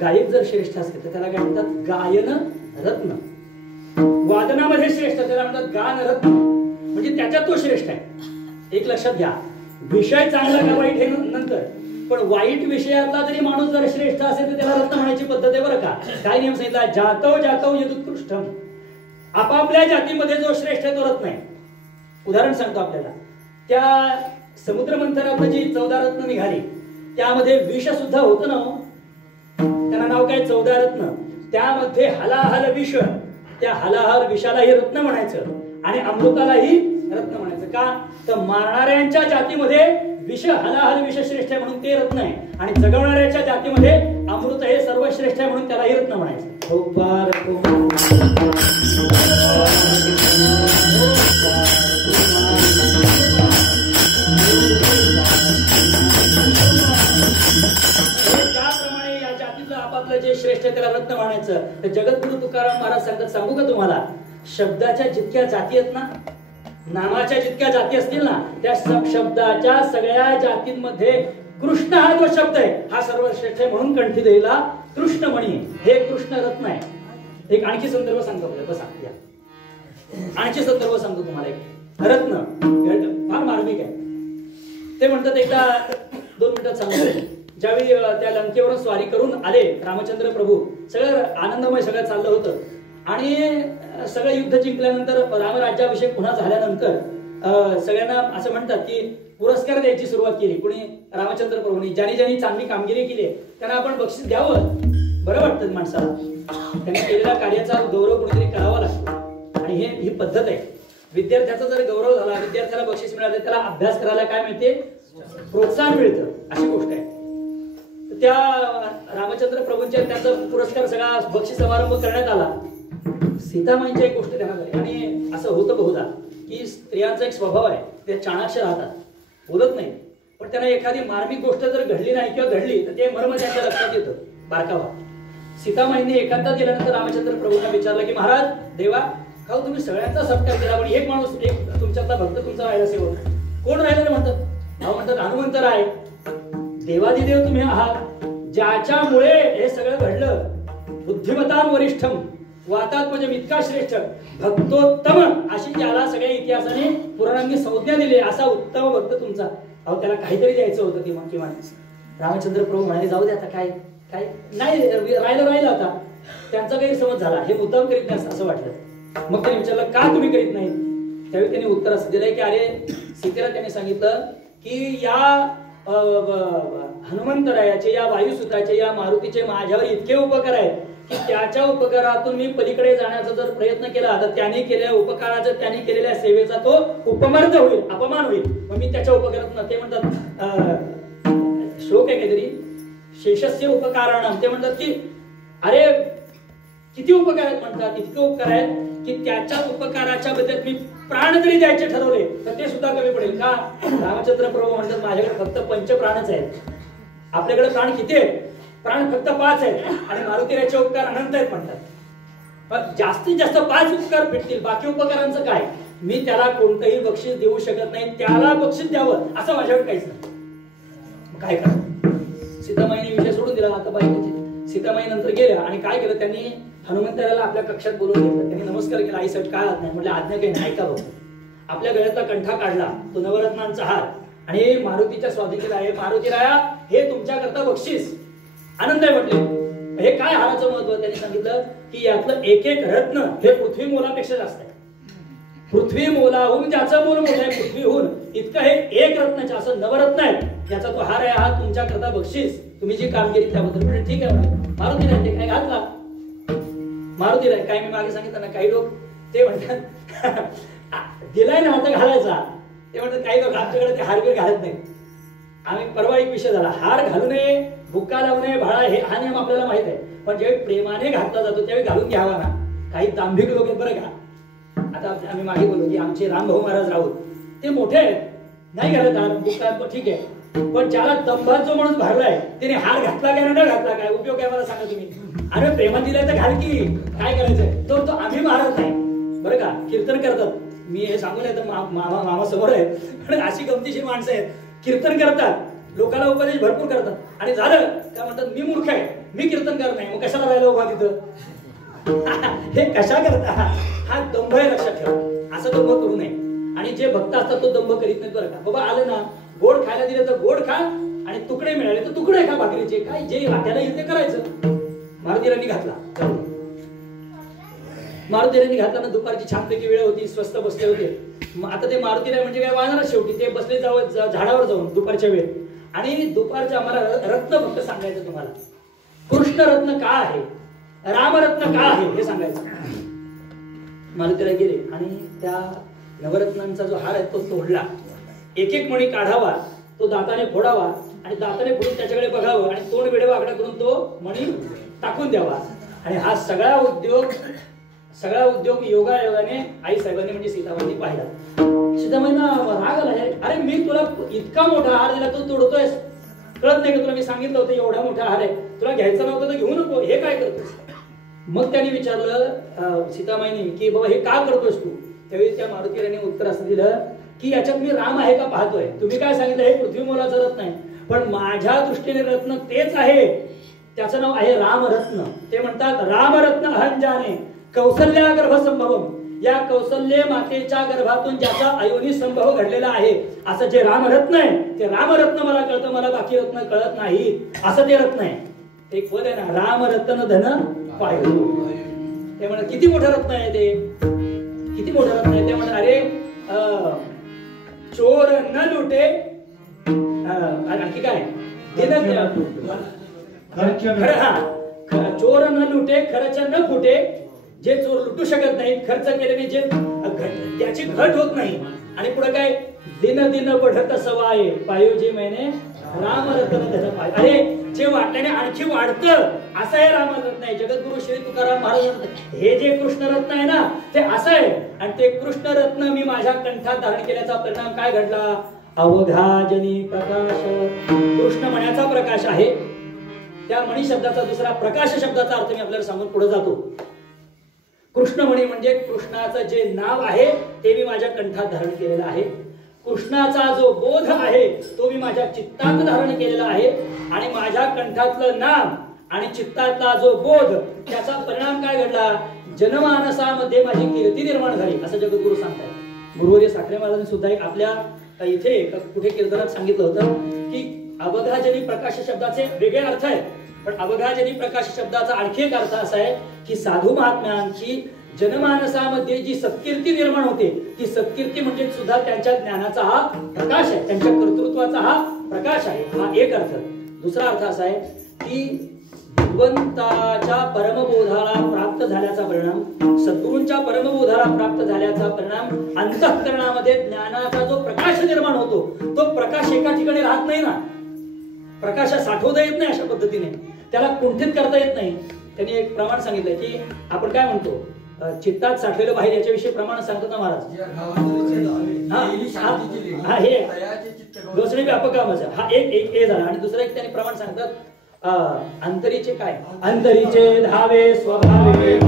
गायक जर श्रेष्ठ असेल तर त्याला काय म्हणतात, गायन रत्न. वादनामध्ये श्रेष्ठ त्याला म्हणतात गान रत्न, म्हणजे त्याच्यात तो श्रेष्ठ आहे. एक लक्षात घ्या, विषय चांगला का वाईट हे नंतर, पण वाईट विषयातला जरी माणूस जर श्रेष्ठ असेल तर त्याला रत्न म्हणायची पद्धत आहे बरं का. काय नियम सांगितला, जातौ जातौ यदुत्कृष्टम. आपापल्या जातीमध्ये जो श्रेष्ठ आहे तो रत्न आहे. उदाहरण सांगतो आपल्याला, त्या समुद्र मंथनातनं जी 14 रत्न निघाली त्यामध्ये विष सुद्धा होतं ना, त्यांना नाव काय 14 रत्न. त्यामध्ये हलाहल विष, त्या हलाहल विषालाही रत्न म्हणायचं आणि अमृतालाही रत्न म्हणायचं. का तर मारणाऱ्यांच्या जातीमध्ये विष हलाहल विष श्रेष्ठ आहे म्हणून ते रत्न आहे, आणि जगवणाऱ्याच्या जातीमध्ये अमृत हे सर्वश्रेष्ठ आहे म्हणून त्यालाही रत्न म्हणायचं. ज्याप्रमाणे या जातीतलं आपापलं जे श्रेष्ठ त्याला रत्न म्हणायचं. तर जगद्गुरु तुकाराम महाराज सांगतात, सांगू का तुम्हाला, शब्दाच्या जितक्या जाती आहेत ना, नामाच्या जितक्या जाती असतील ना, त्या शब्दाच्या सगळ्या जातींमध्ये कृष्ण हा जो शब्द आहे हा सर्वश्रेष्ठ आहे म्हणून कंठी दिलेला कृष्णमणी हे कृष्ण रत्न आहे. एक आणखी संदर्भ सांगतो बसा, आणखी संदर्भ सांगतो तुम्हाला. एक रत्न फार मार्मिक आहे. ते म्हणतात एकदा 2 मिनिटात सांगतो. ज्यावेळी त्या लंकेवर स्वारी करून आले रामचंद्र प्रभू, सगळं आनंदमय सगळं चाललं होतं आणि सगळं युद्ध जिंकल्यानंतर रामराज्याभिषेक पुन्हा झाल्यानंतर सगळ्यांना असं म्हणतात की पुरस्कार द्यायची सुरुवात केली. कोणी रामचंद्र प्रभूंनी ज्यांनी ज्यांनी चांगली कामगिरी केली त्यांना आपण बक्षीस द्यावं, बरं वाटतं माणसाला. त्यांनी केलेल्या कार्याचा गौरव कोणीतरी करावा लागतो आणि ही पद्धत आहे. विद्यार्थ्याचा जर गौरव झाला, विद्यार्थ्याला बक्षीस मिळालं, त्याला अभ्यास करायला काय मिळते, प्रोत्साहन मिळतं, अशी गोष्ट आहे. त्या रामचंद्र प्रभूंच्या त्यांचा पुरस्कार सगळा बक्षीस समारंभ करण्यात आला. सीतामाईंची एक गोष्ट त्यांना झाली आणि असं होतं बहुधा की स्त्रियांचा एक स्वभाव आहे, ते चाणाक्ष राहतात, बोलत नाही, पण त्यांना एखादी मार्मिक गोष्ट जर घडली नाही किंवा घडली तर ते मर्म त्यांच्या लक्षात येतं बारकावा. सीतामाईंनी एकांतात गेल्यानंतर रामचंद्र प्रभूंना विचारलं की महाराज देवा, का तुम्ही सगळ्यांचा सत्कार केला पण एक माणूस, एक तुमच्यातला भक्त तुमचा राहिला सेवक, कोण राहिला म्हणतात? म्हणतात हनुमंत राय. देवादिदेव तुम्ही आहात, ज्याच्यामुळे हे सगळं घडलं. बुद्धिमतां वरिष्ठम वातात्मज इतका श्रेष्ठ भक्तोत्तम, अशी ज्याला सगळ्या इतिहासाने पुराणांनी संज्ञा दिली, असा उत्तम भक्त तुमचा. अहो त्याला काहीतरी द्यायचं होतं किंवा किंवा रामचंद्र प्रभू म्हणाले जाऊ दे आता, काय काय नाही राहिलं आता. त्यांचा गैरसमज झाला, हे मुद्दाम करीत नाही असं वाटलं. मग त्यांनी विचारलं का तुम्ही करीत नाही? त्यावेळी त्यांनी उत्तर असं दिलंय की अरे सीतेला त्यांनी सांगितलं की या हनुमंतरायाचे, या वायुसुताचे, या मारुतीचे माझ्यावर इतके उपकार आहेत की त्याच्या उपकारातून मी पलीकडे जाण्याचा जर प्रयत्न केला तर त्याने केलेल्या उपकाराचा, त्याने केलेल्या सेवेचा तो उपमर्द होईल, अपमान होईल. मग मी त्याच्या उपकारातून, ते म्हणतात श्लोक आहे काहीतरी, शेषस्य उपकाराणाम, ते म्हणतात की अरे किती उपकार आहेत म्हणतात, इतके उपकार आहेत की त्याच्या उपकाराच्या बद्दल मी प्राण जरी द्यायचे ठरवले तर ते सुद्धा कमी पडेल. का? रामचंद्र प्रभू म्हणतात माझ्याकडे फक्त 5 प्राणच आहेत. आपल्याकडे प्राण किती आहेत? प्राण फक्त 5 आहेत आणि मारुतीरायाचे उपकार अनंत आहेत म्हणतात. पण जास्तीत जास्त 5 उपकार भेटतील, बाकी उपकारांचं काय? मी त्याला कोणतंही बक्षीस देऊ शकत नाही, त्याला बक्षीस द्यावं असं माझ्याकडे काहीच नाही. काय करायचं? सीतामाईने विषय सोडून दिला. आता बाई सीतामाई नंतर गेल्या आणि काय केलं त्यांनी, हनुमंतरायाला आपल्या कक्षात बोलवून घेतलं. त्यांनी नमस्कार केला. आईसाठी काय आज्ञा? म्हटलं आज्ञा काही नाही का बघू. आपल्या गळ्यातला कंठा काढला, तो नवरत्नांचा हार आणि मारुतीच्या स्वाधीन आहे. मारुतीराया हे तुमच्याकरता बक्षीस, आनंद आहे म्हटले. हे काय हाराचं महत्व? त्यांनी सांगितलं की यातलं एक एक रत्न हे पृथ्वी मोलापेक्षा जास्त आहे. पृथ्वी मोलाहून ज्याचं मोल मोठं आहे, पृथ्वीहून इतकं हे एक रत्नाचं असं नवरत्न आहे, याचा तो हार आहे, हा तुमच्याकरता बक्षीस, तुम्ही जी कामगिरी त्याबद्दल. म्हणजे ठीक आहे मारुतीराय, ते काय घातला मारुतीराय. काय मी मागे सांगितलं ना, काही लोक ते म्हणतात दिलाय ना आता घालायचा, ते म्हणतात काही लोक आमच्याकडे ते हारबीर घालत नाही. आम्ही परवा एक विषय झाला, हार घालू नये, बुक्का लावू नये, भाळा, हे हा नियम आपल्याला माहित आहे, पण ज्यावेळी प्रेमाने घातला जातो त्यावेळी घालून घ्यावा ना. काही दांभिक लोक आहेत बरं का. आता आम्ही मागे बोललो की आमचे रामभाऊ महाराज राऊत ते मोठे आहेत, नाही घालत हार बुक्का, ठीक आहे, पण ज्याला दंभात जो माणूस भरलाय त्याने हार घातला काय ना घातला काय उपयोग आहे मला सांगा तुम्ही. अरे प्रेमात दिलाय तर घाल की, काय करायचंय. तो आम्ही महाराज नाही बरं का. कीर्तन करतात, मी हे सांगून येतं मामा समोर आहे, पण अशी गमतीशीर माणसं आहेत, कीर्तन करतात, लोकांना उपदेश भरपूर करतात आणि झालं काय म्हणतात मी मूर्ख आहे, मी कीर्तन करत नाही, मग कशाला राहिला उभा तिथं. हे कशा करता? हा दंभ आहे, लक्षात ठेवा. असं दंभ करू नये. आणि जे भक्त असतात तो दंभ करीत नाही बरं का. बाबा आलं ना, गोड खायला दिलं तर गोड खा आणि तुकडे मिळाले तर तुकडे खा भाकरीचे, काय जे वाट्याला येईल ते करायचं. मारुतीरायांनी घातला. मारुतीराणी घातल्यानं दुपारची छानपैकी वेळ होती, स्वस्त बसले होते. आता ते मारुतीराय म्हणजे काय वाहणार शेवटी ते बसले झाडावर जाऊन दुपारच्या वेळ. आणि दुपारच्या आम्हाला रत्न फक्त सांगायचं तुम्हाला, कृष्ण रत्न का आहे, रामरत्न का आहे हे सांगायचं. मारुतीराय गेले आणि त्या नवरत्नांचा जो हार आहे तो तोडला. एक एक मणी काढावा, तो दाताने फोडावा आणि दाताने फोडून त्याच्याकडे बघावं आणि तोंड वेडवा आकडा करून तो मणी टाकून द्यावा. आणि हा सगळा उद्योग योगायोगाने आई साहेबांनी म्हणजे सीताबाईंनी पाहिला. सीताबाईंना राग आला, अरे मी तुला इतका मोठा हार दिला, तू तोडतोयस, कळत नाही का तुला, मी सांगितलं होतं एवढा मोठा हार आहे, तुला घ्यायचा नव्हता तर घेऊ नको, हे काय करतोस. मग त्यांनी विचारलं सीताबाईंनी की बाबा हे का करतोस तू. त्यावेळी त्या मारुतीराणी उत्तर असं दिलं की याच्यात मी राम आहे का पाहतोय. तुम्ही काय सांगितलं हे पृथ्वी मोलाचं रत्न आहे, पण माझ्या दृष्टीने रत्न तेच आहे, त्याचं नाव आहे रामरत्न. ते म्हणतात रामरत्न अहंजाने कौसल्या गर्भ संभवम, या कौसल्य मातेच्या गर्भातून ज्याचा अयोनी संभव घडलेला आहे असं जे रामरत्न आहे ते रामरत्न मला कळतं, मला बाकी रत्न कळत नाही, असं ते रत्न आहे. एक पद आहे ना, रामरत्न धन पायो. ते म्हणत किती मोठं रत्न आहे ते, किती मोठं रत्न आहे. ते म्हणत अरे चोर न लुटे, आणखी काय चोर न लुटे खर्च न फुटे, जे चोर लुटू शकत नाही, खर्च केल्याने जे त्याची घट होत नाही. आणि पुढे काय, दिन दिन बढ़त सवाय पायोजी मैंने रामरत्न धन पाय. अरे जे वाटल्याने आणखी वाढतं असं हे रामरत्न आहे. जगद्गुरु श्री तुकाराम महाराज हे जे कृष्णरत्न आहे ना ते असं आहे. आणि ते कृष्णरत्न मी माझ्या कंठात धारण केल्याचा परिणाम काय घडला, अवघाजनी प्रकाश. कृष्ण मण्याचा प्रकाश आहे. त्या मणी शब्दाचा दुसरा प्रकाश शब्दाचा अर्थ मी आपल्याला सांगून पुढे जातो. कृष्णमणी म्हणजे कृष्णाचं जे नाव आहे ते मी माझ्या कंठात धारण केलेलं आहे. कृष्णाचा जो बोध आहे तो मी माझ्या चित्तात धारण केलेला आहे. आणि माझ्या कंठातलं नाम आणि चित्तातला जो बोध त्याचा परिणाम काय घडला, जनमानसामध्ये माझी कीर्ती निर्माण झाली असं जगद्गुरु सांगतात. गुरुवर्य साखरे महाराजांनी सुद्धा एक आपल्या इथे कुठे कीर्तनात सांगितलं होतं की अवघाजनी प्रकाश शब्दाचे वेगळे अर्थ आहेत, पण अवघाजनी प्रकाश शब्दाचा आणखी एक अर्थ असा आहे की साधू महात्म्यांची जनमानसामध्ये जी सत्कीर्ती निर्माण होते ती सत्कीर्ती म्हणजे सुद्धा त्यांच्या ज्ञानाचा हा प्रकाश आहे, त्यांच्या कर्तृत्वाचा हा प्रकाश आहे. हा एक अर्थ. दुसरा अर्थ असा आहे की भगवंताच्या परमबोधाला प्राप्त झाल्याचा परिणाम, सद्गुरूंच्या परमबोधाला प्राप्त झाल्याचा परिणाम अंतःकरणामध्ये ज्ञानाचा जो प्रकाश निर्माण होतो तो प्रकाश एका ठिकाणी राहत नाही ना, प्रकाश साठवता येत नाही अशा पद्धतीने, त्याला कुंठित करता येत नाही. त्यांनी एक प्रमाण सांगितलंय की आपण काय म्हणतो चित्तात साठलेलं बाहेर याच्याविषयी प्रमाण सांगतात ना महाराज. हा हे दुसरे व्यापक कामाचं हा एक ए झाला. आणि दुसरा एक त्यांनी प्रमाण सांगतात अंतरीचे काय, अंतरीचे धावे स्वभावे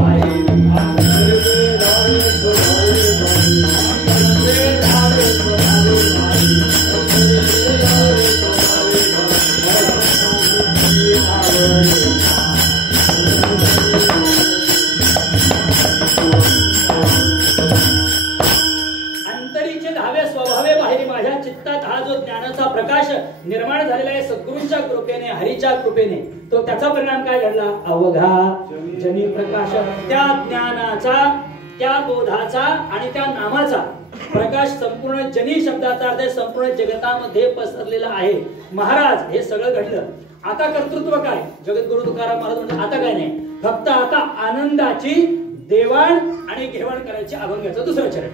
प्रकाश निर्माण झालेला आहे सद्गुरूंच्या कृपेने, हरीच्या कृपेने. तो त्याचा परिणाम काय घडला, अवघा जनी प्रकाश. त्या ज्ञानाचा, त्या बोधाचा आणि त्या नामाचा प्रकाश संपूर्ण जनी शब्दाचा अर्थ संपूर्ण जगतामध्ये पसरलेला आहे. महाराज हे सगळं घडलं. आता कर्तृत्व काय, जगद्गुरु तुकाराम महाराज म्हणतात आता काय नाही, फक्त आता आनंदाची देवाण आणि घेवाण करायची अभंगाचं दुसरं चरण.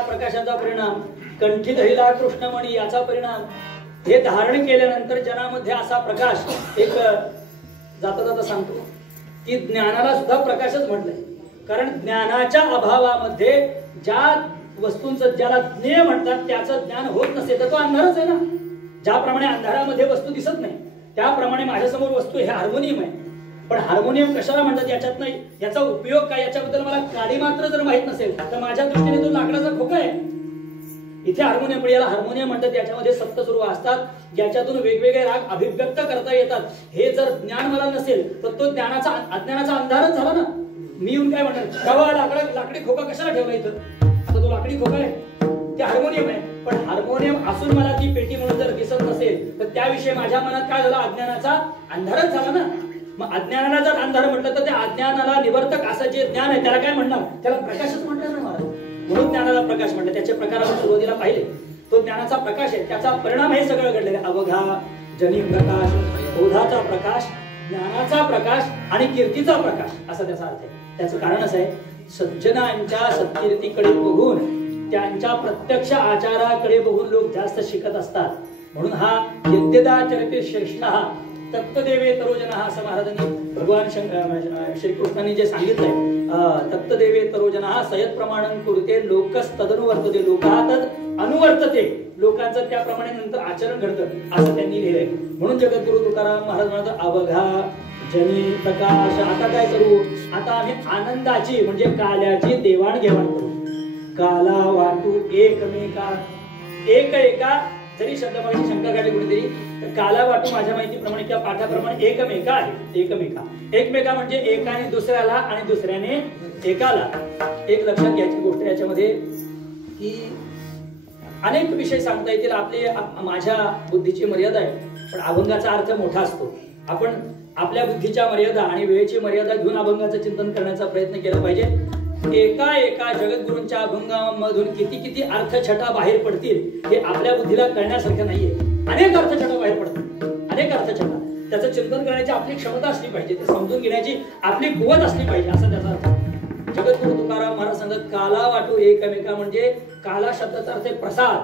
प्रकाशाचा परिणाम, कंठी धरिला कृष्णमणी याचा परिणाम, हे धारण केल्यानंतर जनामध्ये असा प्रकाश एक जाता जाता सांगतो की ज्ञानाला सुद्धा प्रकाशच म्हटलंय. कारण ज्ञानाच्या अभावामध्ये ज्या वस्तूंचं ज्याला ज्ञेय म्हणतात त्याचं ज्ञान होत नसेल तर तो अंधारच आहे ना. ज्याप्रमाणे अंधारामध्ये वस्तू दिसत नाही त्याप्रमाणे माझ्यासमोर वस्तू हे हार्मोनियम आहे. पण हार्मोनियम कशाला म्हणतात याच्यात नाही, याचा उपयोग काय याच्याबद्दल मला काडी मात्र जर माहित नसेल तर माझ्या दृष्टीने तो लाकडाचा खोका आहे. इथे हार्मोनियम, पण याला हार्मोनियम म्हणतात. याच्यामध्ये सप्तस्वर असतात ज्याच्यातून वेगवेगळे राग अभिव्यक्त करता येतात. हे जर ज्ञान मला नसेल तर तो ज्ञानाचा अज्ञानाचा अंधारच झाला ना. मी येऊन काय म्हणणार लाकडी खोका कशाला ठेवला इथं, आता तो लाकडी खोका आहे, ते हार्मोनियम आहे. पण हार्मोनियम असून मला ती पेटी म्हणून जर दिसत नसेल तर त्याविषयी माझ्या मनात काय झाला, अज्ञानाचा अंधारच झाला ना. मग अज्ञानाला जर अंधार म्हटलं तर त्या अज्ञानाला निवर्तक असं जे ज्ञान आहे त्याला काय म्हणणार, त्याला प्रकाशच म्हणणार ना महाराज. म्हणून ज्ञानाला प्रकाश म्हणलं. त्याचे प्रकार आपण सुरुवातीला पाहिले. तो ज्ञानाचा प्रकाश आहे, त्याचा परिणाम हे सगळं घडलेलं आहे. अवघा, जनी प्रकाश, बोधाचा प्रकाश, ज्ञानाचा प्रकाश आणि कीर्तीचा प्रकाश असा त्याचा अर्थ आहे. त्याचं कारण असं आहे, सज्जनांच्या सत्कीर्तीकडे बघून त्यांच्या प्रत्यक्ष आचाराकडे बघून लोक जास्त शिकत असतात. म्हणून हा यद्यदाचरते श्रेष्ठः तत्तदेवे तरोजनः असं महाराजांनी भगवान श्रीकृष्णांनी जे सांगितलंय, तत्तदेवे तरोजनः सयत प्रमाणं कुरुते लोकस्तदनुवर्तते लोकात अनुवर्तते, लोकांचं त्याप्रमाणे नंतर आचरण घडतं असं त्यांनी लिहिलंय. म्हणून जगद्गुरु तुकाराम महाराज म्हणतात अवघा जनी प्रकाश. आता काय करू, आता आम्ही आनंदाची म्हणजे काल्याची देवाणघेवाण करू. काला वाटू एकमेका, एक एका जरी शब्दामध्ये शंका काढली कुठेतरी तर काला वाटू माझ्या माहितीप्रमाणे किंवा पाठाप्रमाणे एकमेका आहे. एकमेका म्हणजे एकाने दुसऱ्याला आणि दुसऱ्याने एकाला. एक लक्षात घ्यायची गोष्ट याच्यामध्ये की अनेक विषय सांगता येतील. माझ्या बुद्धीची मर्यादा आहे, पण अभंगाचा अर्थ मोठा असतो. आपण आपल्या बुद्धीच्या मर्यादा आणि वेळेची मर्यादा घेऊन अभंगाचं चिंतन करण्याचा प्रयत्न केला पाहिजे. एका जगद्गुरूंच्या अभंगामधून किती अर्थ छटा बाहेर पडतील हे आपल्या बुद्धीला कळण्यासारखं नाहीये. अनेक अर्थ छटा बाहेर पडतात, अनेक अर्थ छटा. त्याचं चिंतन करण्याची आपली क्षमता असली पाहिजे, ते समजून घेण्याची आपली कुवत असली पाहिजे असं त्याचा अर्थ. जगद्गुरु तुकाराम महाराज सांगत काला वाटू एकमेका म्हणजे काला शब्दाचा अर्थ आहे प्रसाद.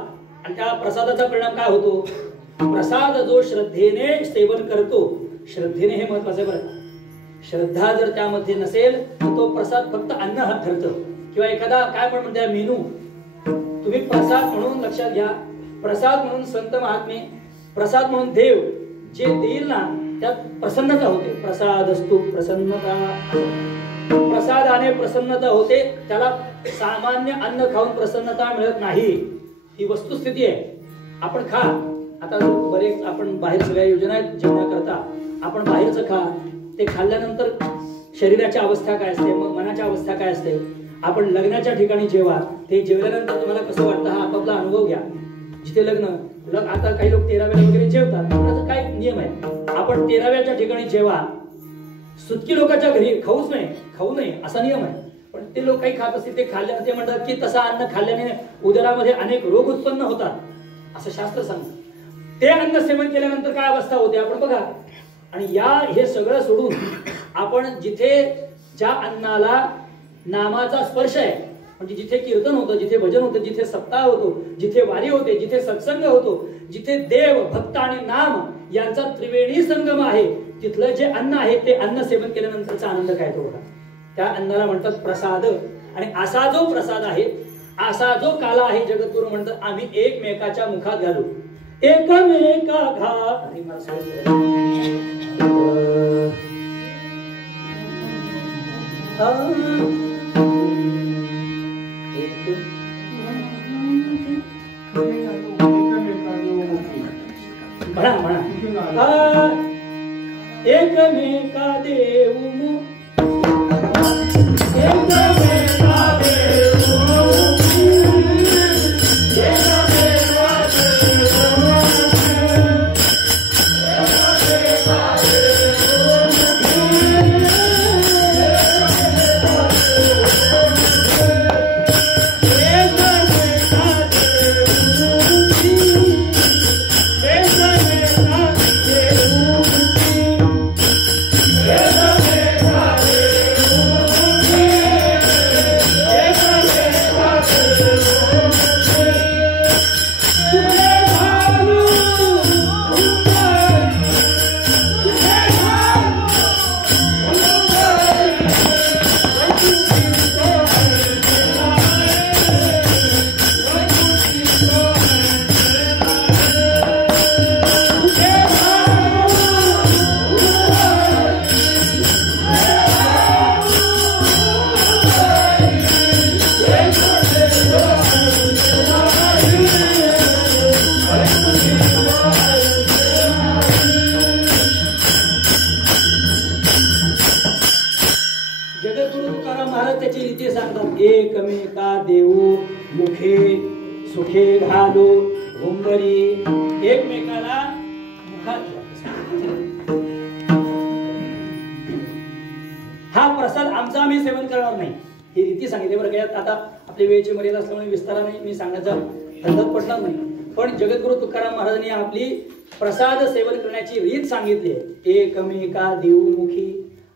आणि त्या प्रसादाचा परिणाम काय होतो, प्रसाद जो श्रद्धेने सेवन करतो, श्रद्धेने हे महत्वाचं आहे बरं. श्रद्धा जर त्यामध्ये नसेल तर तो प्रसाद फक्त अन्न हात ठरतं. किंवा एखादा काय पण म्हणते मेनू, तुम्ही प्रसाद म्हणून लक्षात घ्या, प्रसाद म्हणून संत महात्मे, प्रसाद म्हणून देव जे देईल ना त्यात प्रसन्नता होते. प्रसाद असतो प्रसन्नता, प्रसादाने प्रसन्नता होते. त्याला सामान्य अन्न खाऊन प्रसन्नता मिळत नाही, ही वस्तुस्थिती आहे. आपण खा, आता बरेच आपण बाहेर सगळ्या योजना आहेत जेवणाकरता, आपण बाहेरचं खा, ते खाल्ल्यानंतर शरीराची अवस्था काय असते, मग मनाची अवस्था काय असते. आपण लग्नाच्या ठिकाणी जेवा, ते जेवल्यानंतर तुम्हाला कसं वाटतं हा आपापला अनुभव घ्या. जिथे लग्न आता काही लोक 13व्याला वगैरे जेवतात, त्याचा काय नियम आहे, आपण 13व्याच्या ठिकाणी जेवा. सुटकी लोकांच्या घरी खाऊ नये असा नियम आहे. पण ते लोक काही खात असतील, ते खाल्ल्याने ते म्हणतात की तसं अन्न खाल्ल्याने उदरामध्ये अनेक रोग उत्पन्न होतात असं शास्त्र सांगतं. ते अन्न सेवन केल्यानंतर काय अवस्था होते आपण बघा. आणि हे सगळं सोडून आपण जिथे ज्या अन्नाला नामाचा स्पर्श आहे, म्हणजे जिथे कीर्तन होतं, जिथे भजन होतं, जिथे सप्ताह होतो, जिथे वारी होते, जिथे सत्संग होतो, जिथे देव भक्त आणि नाम यांचा त्रिवेणी संगम आहे, तिथलं जे अन्न आहे ते अन्न सेवन केल्यानंतरचा आनंद काय तो बघा. त्या अन्नाला म्हणतात प्रसाद. आणि असा जो प्रसाद आहे, असा जो काला आहे, जगद्गुरु म्हणतात आम्ही एकमेकाच्या मुखात घालू. एकमेका घा आणि म्हणा एकमेका देऊ सांगतात एकमेका देऊ मुखे सुखे घालू उंबरी, एकमेकाला मुखात हा प्रसाद आमचा आम्ही सेवन करणार नाही, ही रीती सांगितली बरं. काय आता आपली वेळेची मर्यादा असल्यामुळे विस्ताराने मी सांगण्याचा धंदात पडणार नाही, पण जगद्गुरु तुकाराम महाराजांनी आपली प्रसाद सेवन करण्याची रीत सांगितली आहे. एकमेका देऊमुखी,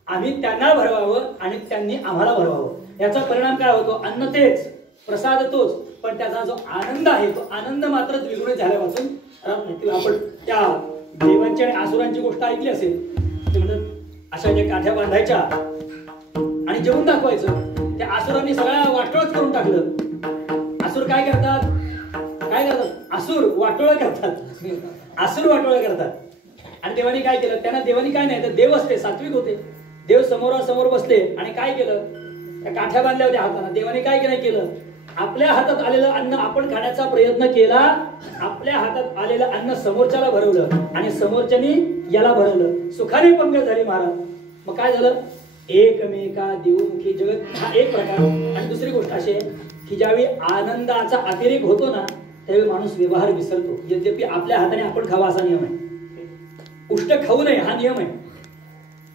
आम्ही त्यांना भरवावं आणि त्यांनी आम्हाला भरवावं. याचा परिणाम काय होतो? अन्न तेच, प्रसाद तोच, पण त्याचा जो आनंद आहे तो आनंद मात्र द्विगुणित झाल्यापासून राहत नाही. आपण त्या देवांची आणि आसुरांची गोष्ट ऐकली असेल. ते म्हणतात अशा ज्या काठ्या बांधायच्या आणि जेवून दाखवायचं. त्या आसुरांनी सगळ्या वाटोळच करून टाकलं. आसुर काय करतात? आसुर वाटोळ करतात. आसुर वाटोळ करतात. आणि देवानी काय केलं? त्यांना देवानी काय नाही तर देव असते, सात्विक होते. देव समोरासमोर बसले आणि काय केलं? त्या काठ्या बांधल्या होत्या हाताला. देवाने काय केलं? आपल्या हातात आलेलं अन्न आपण खाण्याचा प्रयत्न केला. आपल्या हातात आलेलं अन्न समोरच्याला भरवलं आणि समोरच्यानी याला भरवलं. सुखाने पंगत झाली महाराज. मग काय झालं? एकमेका देऊमुखी जगत हा एक प्रकार. आणि दुसरी गोष्ट अशी आहे की ज्यावेळी आनंदाचा अतिरेक होतो ना त्यावेळी माणूस व्यवहार विसरतो. यद्यपि आपल्या हाताने आपण खावा असा नियम आहे. उष्ट खाऊ नये हा नियम आहे.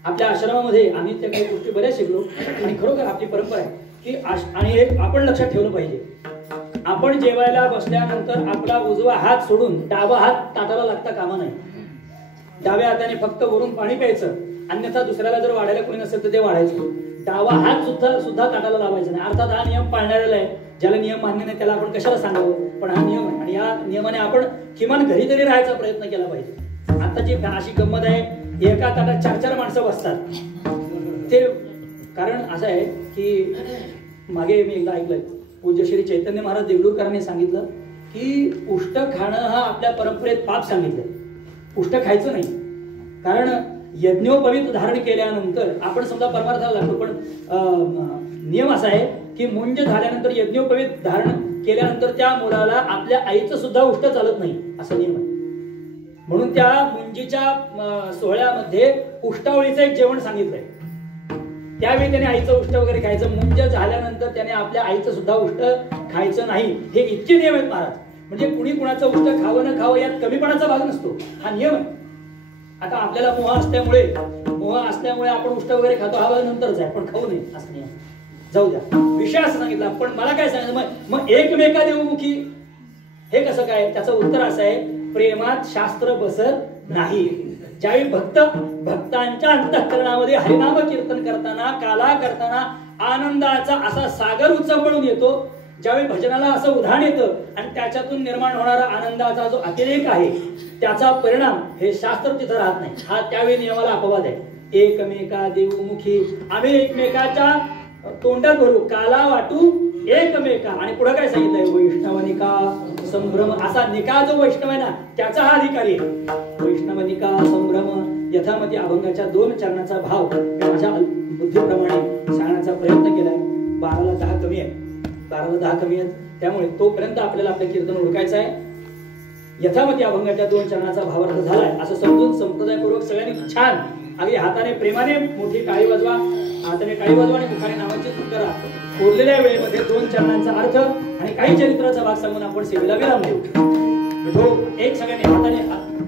आपल्या आश्रमामध्ये आम्ही त्या काही गोष्टी बऱ्याच शिकलो आणि खरोखर आपली परंपरा आहे की आणि हे आपण लक्षात ठेवलं पाहिजे. आपण जेवायला बसल्यानंतर आपला उजवा हात सोडून डावा हात ताटाला लागता कामा नाही. डाव्या हाताने फक्त वरून पाणी प्यायचं, अन्यथा दुसऱ्याला जर वाढायला कोणी नसेल तर ते वाढायचं. डावा हात सुद्धा ताटाला लावायचा नाही. अर्थात हा नियम पाळणाऱ्याला आहे. ज्याला नियम मान्य नाही त्याला आपण कशाला सांगावं, पण हा नियम आहे आणि या नियमाने आपण किमान घरी तरी राहायचा प्रयत्न केला पाहिजे. आताची अशी गंमत आहे, एका ताटात 4-4 माणसं बसतात. ते कारण असं आहे की मागे मी एकदा ऐकलंय पूज्य श्री चैतन्य महाराज देगलूरकरांनी सांगितलं की उष्ट खाणं हा आपल्या परंपरेत पाप सांगितलंय. उष्ट खायचं नाही. कारण यज्ञोपवीत धारण केल्यानंतर आपण समजा परमार्थाला लागतो, पण नियम असा आहे की मुंज झाल्यानंतर यज्ञोपवीत धारण केल्यानंतर त्या मुलाला आपल्या आईचं सुद्धा उष्ट चालत नाही असा नियम आहे. म्हणून त्या मुंजीच्या सोहळ्यामध्ये उष्टावळीचं एक जेवण सांगितलंय. त्यावेळी त्याने आईचं उष्ट वगैरे खायचं. मुंज झाल्यानंतर त्याने आपल्या आईचं सुद्धा उष्ट खायचं नाही. हे इतके नियम आहेत महाराज. म्हणजे कुणी कुणाचं उष्ट खावं न खावं यात कमीपणाचा भाग नसतो, हा नियम आहे. आता आपल्याला मोह असल्यामुळे आपण उष्ट वगैरे खातो हा भाग नंतरच आहे, पण खाऊ नये असं नियम. जाऊ द्या, विषय असं सांगितला. पण मला काय सांगितलं मग एकमेका देऊमुखी हे कसं काय? त्याचं उत्तर असं आहे, प्रेमात शास्त्र बसत नाही. ज्यावेळी भक्तांच्या अंतःकरणामध्ये हरिनाम कीर्तन करताना काला करताना आनंदाचा असा सागर उचंबळून येतो, ज्यावेळी भजनाला असं उधाण येतं आणि त्याच्यातून निर्माण होणारा आनंदाचा जो अतिरेक आहे त्याचा परिणाम हे शास्त्र तिथं राहत नाही. हा त्यावेळी नियमाला अपवाद आहे. एकमेका देऊमुखी, आम्ही एकमेकाच्या तोंडात भरू, काला वाटू एकमेका. आणि पुढे काय सांगितलंय? वैष्णवनिका संभ्रम. असा निका जो वैष्णव आहे ना त्याचा हा अधिकारी आहे. वैष्णवनिका संभ्रम यथामती अभंगाच्या 2 चरणाचा भाव माझ्या बुद्धीप्रमाणे सांगण्याचा प्रयत्न केलाय. 12ला 10 कमी आहे. 12ला 10 कमी आहेत. त्यामुळे तोपर्यंत आपल्याला आपलं कीर्तन ओळखायचं आहे. यथामती अभंगाच्या 2 चरणाचा भावार्थ झालाय असं समजून संप्रदायपूर्वक सगळ्यांनी छान अगदी हाताने प्रेमाने मोठी टाळी वाजवा. हाताने टाळी वाजवा आणि मुखाने नावाची करा. बोललेल्या वेळेमध्ये 2 चरणांचा अर्थ आणि काही चरित्राचा भाग सांगून आपण सेवेला विराम देऊ. एक सगळ्यांनी हाताने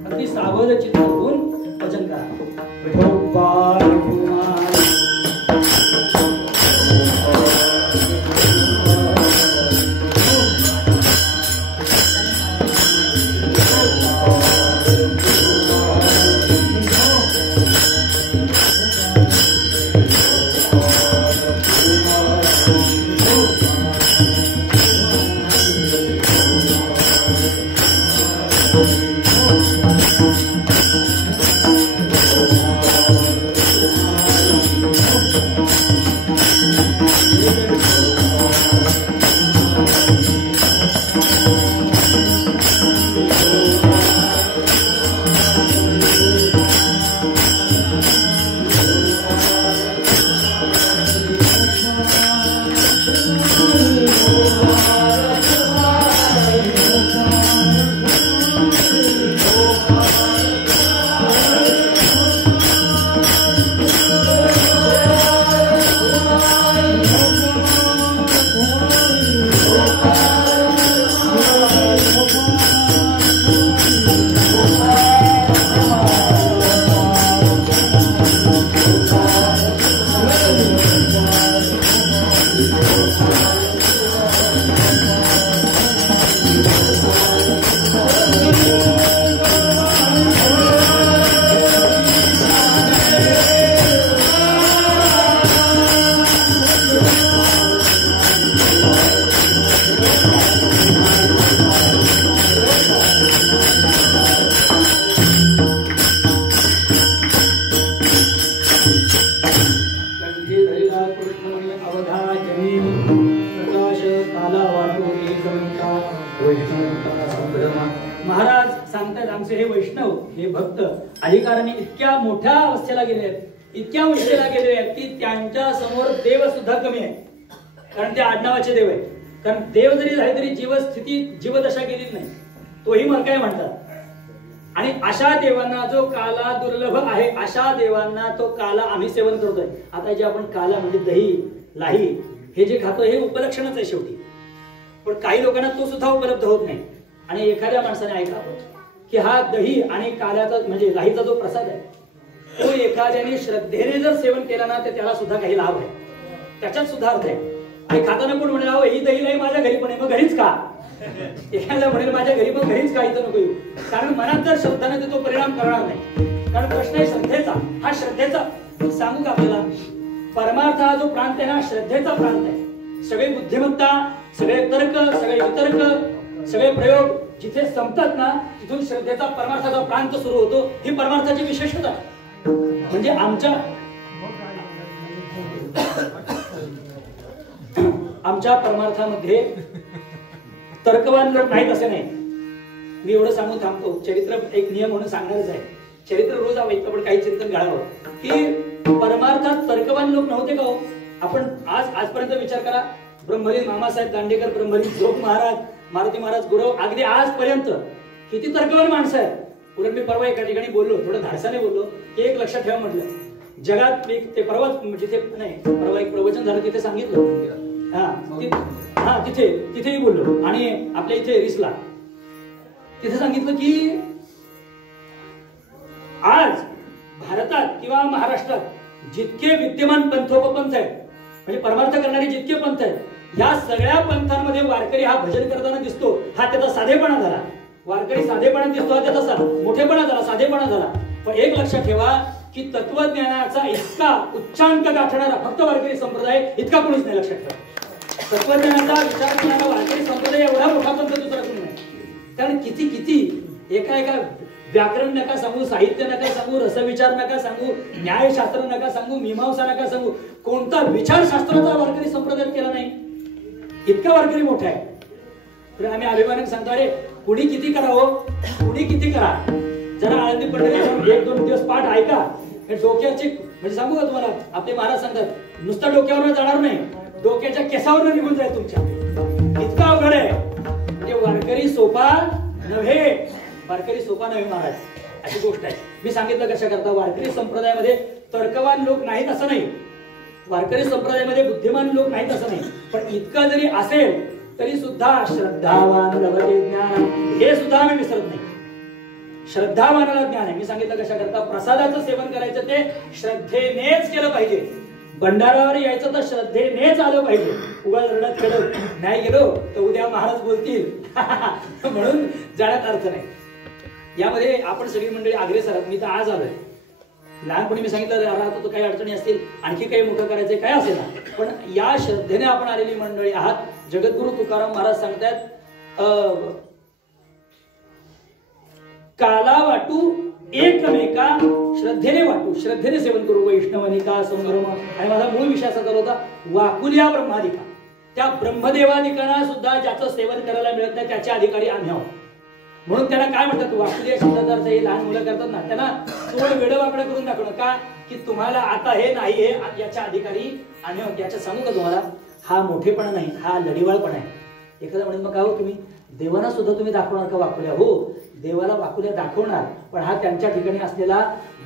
अगदी सावध चित्त होऊन वचन करा. आमचे हे वैष्णव हे भक्त अधिकाराने इतक्या मोठ्या अवस्थेला गेले आहेत, इतक्या उंचीला गेलेले आहेत की त्यांच्या समोर देव सुद्धा कमी आहे. कारण ते आडनावाचे देव आहे. कारण देव जरी झाले तरी जीवस्थिती जीवदशा गेलेली नाही, तोही मरकाय म्हणतात. आणि अशा देवांना जो काला दुर्लभ आहे, अशा देवांना तो काला आम्ही सेवन करतोय. आता जे आपण काला म्हणजे दही लाही हे जे खातोय हे उपलक्षणच आहे शेवटी. पण काही लोकांना तो सुद्धा उपलब्ध होत नाही. आणि एखाद्या माणसाने ऐकावं की हा दही आणि काल्याचा म्हणजे लाहीचा जो प्रसाद आहे तो एखाद्याने श्रद्धेने जर सेवन केला ना तर त्याला सुद्धा काही लाभ आहे, त्याच्यात सुद्धा अर्थ आहे. आणि खाताना कोण म्हणेल अहो ही दही लाही माझ्या घरी पण आहे, मग घरीच का? एखाद्या म्हणेल माझ्या घरी पण घरीच का, इथं नको येऊ. कारण मनात जर श्रद्धा नाही तर तो परिणाम करणार नाही. कारण प्रश्न आहे श्रद्धेचा. हा श्रद्धेचा सांगू का आपल्याला, परमार्थ हा जो प्रांत आहे ना श्रद्धेचा प्रांत आहे. सगळे बुद्धिमत्ता, सगळे तर्क, सगळे वितर्क, सगळे प्रयोग जिथे संपतात ना तिथून श्रद्धेचा परमार्थाचा प्रांत सुरू होतो. ही परमार्थाची विशेषता. म्हणजे आमच्या परमार्थामध्ये तर्कवान लोक नाहीत असे नाही. मी एवढं सांगून थांबतो. चरित्र एक नियम म्हणून सांगणारच आहे. चरित्र रोज ऐकतो पण काही चिंतन घडावं की परमार्थात तर्कवान लोक नव्हते का हो? आपण आजपर्यंत विचार करा. ब्रह्मलीन मामासाहेब दांडेकर, ब्रह्मलीन जोग महाराज, मारुती महाराज गुरव, अगदी आजपर्यंत किती तर्कवान माणसं आहेत. उलट मी परवा एका ठिकाणी बोललो, थोडं धाडसाने बोललो की एक लक्षात ठेवा म्हटलं, जगात ते परवा जिथे नाही परवा एक प्रवचन झालं तिथे सांगितलं. तिथेही बोललो. आणि आपल्या इथे रिसला तिथे सांगितलं की आज भारतात किंवा महाराष्ट्रात जितके विद्यमान पंथोपंथ आहेत म्हणजे परमार्थ करणारे जितके पंथ आहेत, या सगळ्या पंथांमध्ये वारकरी हा भजन करताना दिसतो. हा त्याचा साधेपणा झाला. वारकरी साधेपणा दिसतो, हा त्याचा मोठेपणा झाला, साधेपणा झाला. पण एक लक्षात ठेवा की तत्वज्ञानाचा इतका उच्चांक गाठणारा फक्त वारकरी संप्रदाय इतका कोणीच नाही. लक्षात ठेवा, तत्वज्ञानाचा विचार करणारा वारकरी संप्रदाय एवढा मोठा पंथ दुसरा कोणी नाही. कारण किती एका व्याकरण नका सांगू, साहित्य नका सांगू, रसविचार नका सांगू, न्यायशास्त्र नका सांगू, मीमांसा नका सांगू, कोणता विचारशास्त्राचा वारकरी संप्रदाय केला नाही. इतका वारकरी मोठा आहे. तर आम्ही अभिमानाने सांगतो अरे कुणी किती करा हो, कुणी किती करा. जरा आळंदी पंढरी 1-2 दिवस पाठ ऐका. डोक्याची म्हणजे सांगू का तुम्हाला, आपले महाराज सांगतात नुसतं डोक्यावर जाणार नाही, डोक्याच्या केसावर निघून जाईल तुमच्या. इतका अवघड आहे. म्हणजे वारकरी सोपा नव्हे, वारकरी सोपा नव्हे महाराज, अशी गोष्ट आहे. मी सांगितलं कशा करता, वारकरी संप्रदायामध्ये तर्कवान लोक नाहीत असं नाही, वारकरी संप्रदायामध्ये बुद्धिमान लोक नाहीत असं नाही. पण इतकं जरी असेल तरी सुद्धा श्रद्धावान लभते ज्ञान, हे सुद्धा आम्ही विसरत नाही. श्रद्धावानाला ज्ञान आहे. मी सांगितलं कशा करता, प्रसादाचं सेवन करायचं ते श्रद्धेनेच केलं पाहिजे. भंडारावर यायचं तर श्रद्धेनेच आलं पाहिजे. उगा रडत खेळत नाही गेलो तर उद्या महाराज बोलतील म्हणून जाण्यात अर्थ नाही. यामध्ये आपण सगळी मंडळी अग्रेसर आहात. मी तर आज आलोय. लहानपणी मी सांगितलं राहतो तो काही अडचणी असतील, आणखी काही मोठं करायचंय काय असेल ना, पण या श्रद्धेने आपण आलेली मंडळी आहात. जगद्गुरु तुकाराम महाराज सांगतात काला वाटू एकमेका श्रद्धेने वाटू, श्रद्धेने सेवन करू. वैष्णवनिका संभ्रम. आणि माझा मूळ विषय असा होता वाकुल्या ब्रह्मादिका. त्या ब्रह्मदेवादिकांना सुद्धा ज्याचं सेवन करायला मिळत नाही त्याचे अधिकारी आम्ही आहोत. म्हणून त्याला काय म्हणतात, वाकुल्या शब्दाचा अर्थ हे लहान मुलं करतात ना, त्यांना थोडं वेडवाकडं करून दाखवणं का की तुम्हाला आता हे नाही, हे याच्या अधिकारी आम्ही आहोत. याच्या सांगू का तुम्हाला, हा मोठेपणा नाही, हा लढीवाळपणा आहे. एखादा म्हणेल मग का हो तुम्ही देवांना सुद्धा तुम्ही दाखवणार का वाकुल्या? हो, देवाला वाकुल्या दाखवणार, पण हा त्यांच्या ठिकाणी असलेला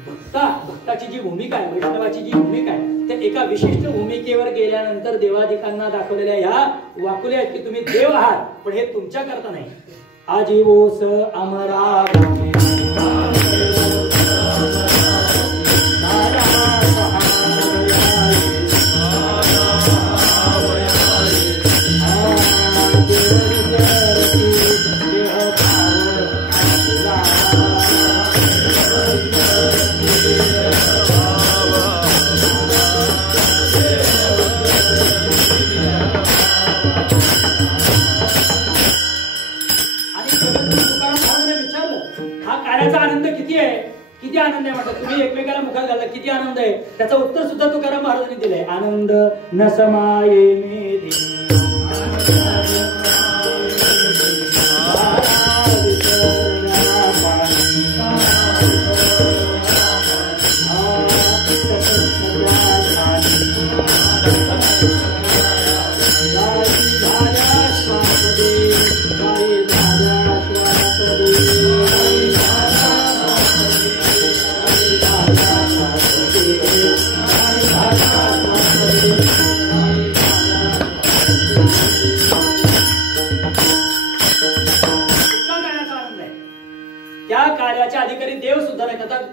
भक्ताची जी भूमिका आहे, वैष्णवाची जी भूमिका आहे, त्या एका विशिष्ट भूमिकेवर गेल्यानंतर देवादिकांना दाखवलेल्या ह्या वाकुल्या आहेत की तुम्ही देव आहात, पण हे तुमच्या करता नाही. आजीवोस अमरा आनंद आहे म्हणतात. तुम्ही एकमेकाला मुखात घालला किती आनंद आहे, त्याचं उत्तर सुद्धा तुकाराम महाराजांनी दिलंय. आनंद न समाये मेरे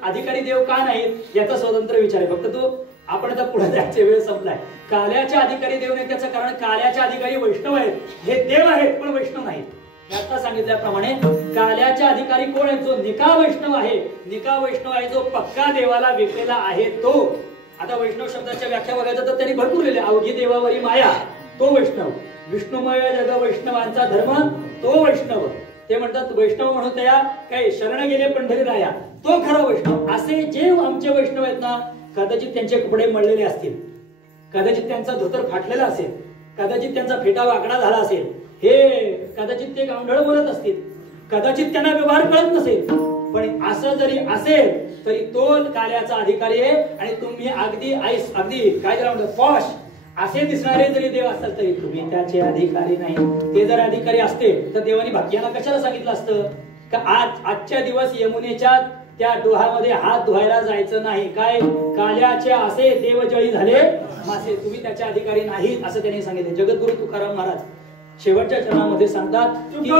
अधिकारी देव का नाहीत याचा स्वतंत्र विचार आहे. फक्त तो आपण आता पुढे जायचा वेळ संपलाय. काल्याचे अधिकारी देव नाही त्याचं कारण काल्याचे अधिकारी वैष्णव आहेत. हे देव आहेत पण वैष्णव नाहीत. आता सांगितल्याप्रमाणे काल्याचे अधिकारी कोण आहे? जो निका वैष्णव आहे. निका वैष्णव आहे जो पक्का देवाला विकलेला आहे तो. आता वैष्णव शब्दाच्या व्याख्या बघायचं तर त्यांनी भरपूर लिहिले. अवघी देवावरी माया तो वैष्णव. विष्णुमय जग वैष्णवांचा धर्म तो वैष्णव. ते म्हणतात वैष्णव म्हणून त्या काय शरण गेले पंढरी राया तो खरा वैष्णव. असे जे आमचे वैष्णव आहेत ना, कदाचित त्यांचे कपडे मळलेले असतील, कदाचित त्यांचा धोतर फाटलेला असेल, कदाचित त्यांचा फेटा वाकडा झाला असेल, हे कदाचित ते गावंढळ बोलत असतील, कदाचित त्यांना व्यवहार कळत नसेल, पण असं जरी असेल तरी तो काल्याचा अधिकारी आहे. आणि तुम्ही अगदी काय त्याला म्हणतात पॉश असे दिसणारे जरी देव असतात तरी तुम्ही त्याचे अधिकारी नाही. ते जर अधिकारी असते तर देवानी भक्तांना कशाला सांगितलं असतं का आजच्या दिवस यमुनेच्या त्या डोहामध्ये हात धुवायला जायचं नाही. काय काल्याचे असे देवजळी झाले मासे, तुम्ही त्याचे अधिकारी नाहीत असं त्यांनी सांगितले. जगद्गुरु तुकाराम महाराज शेवटच्या चरणामध्ये सांगतात की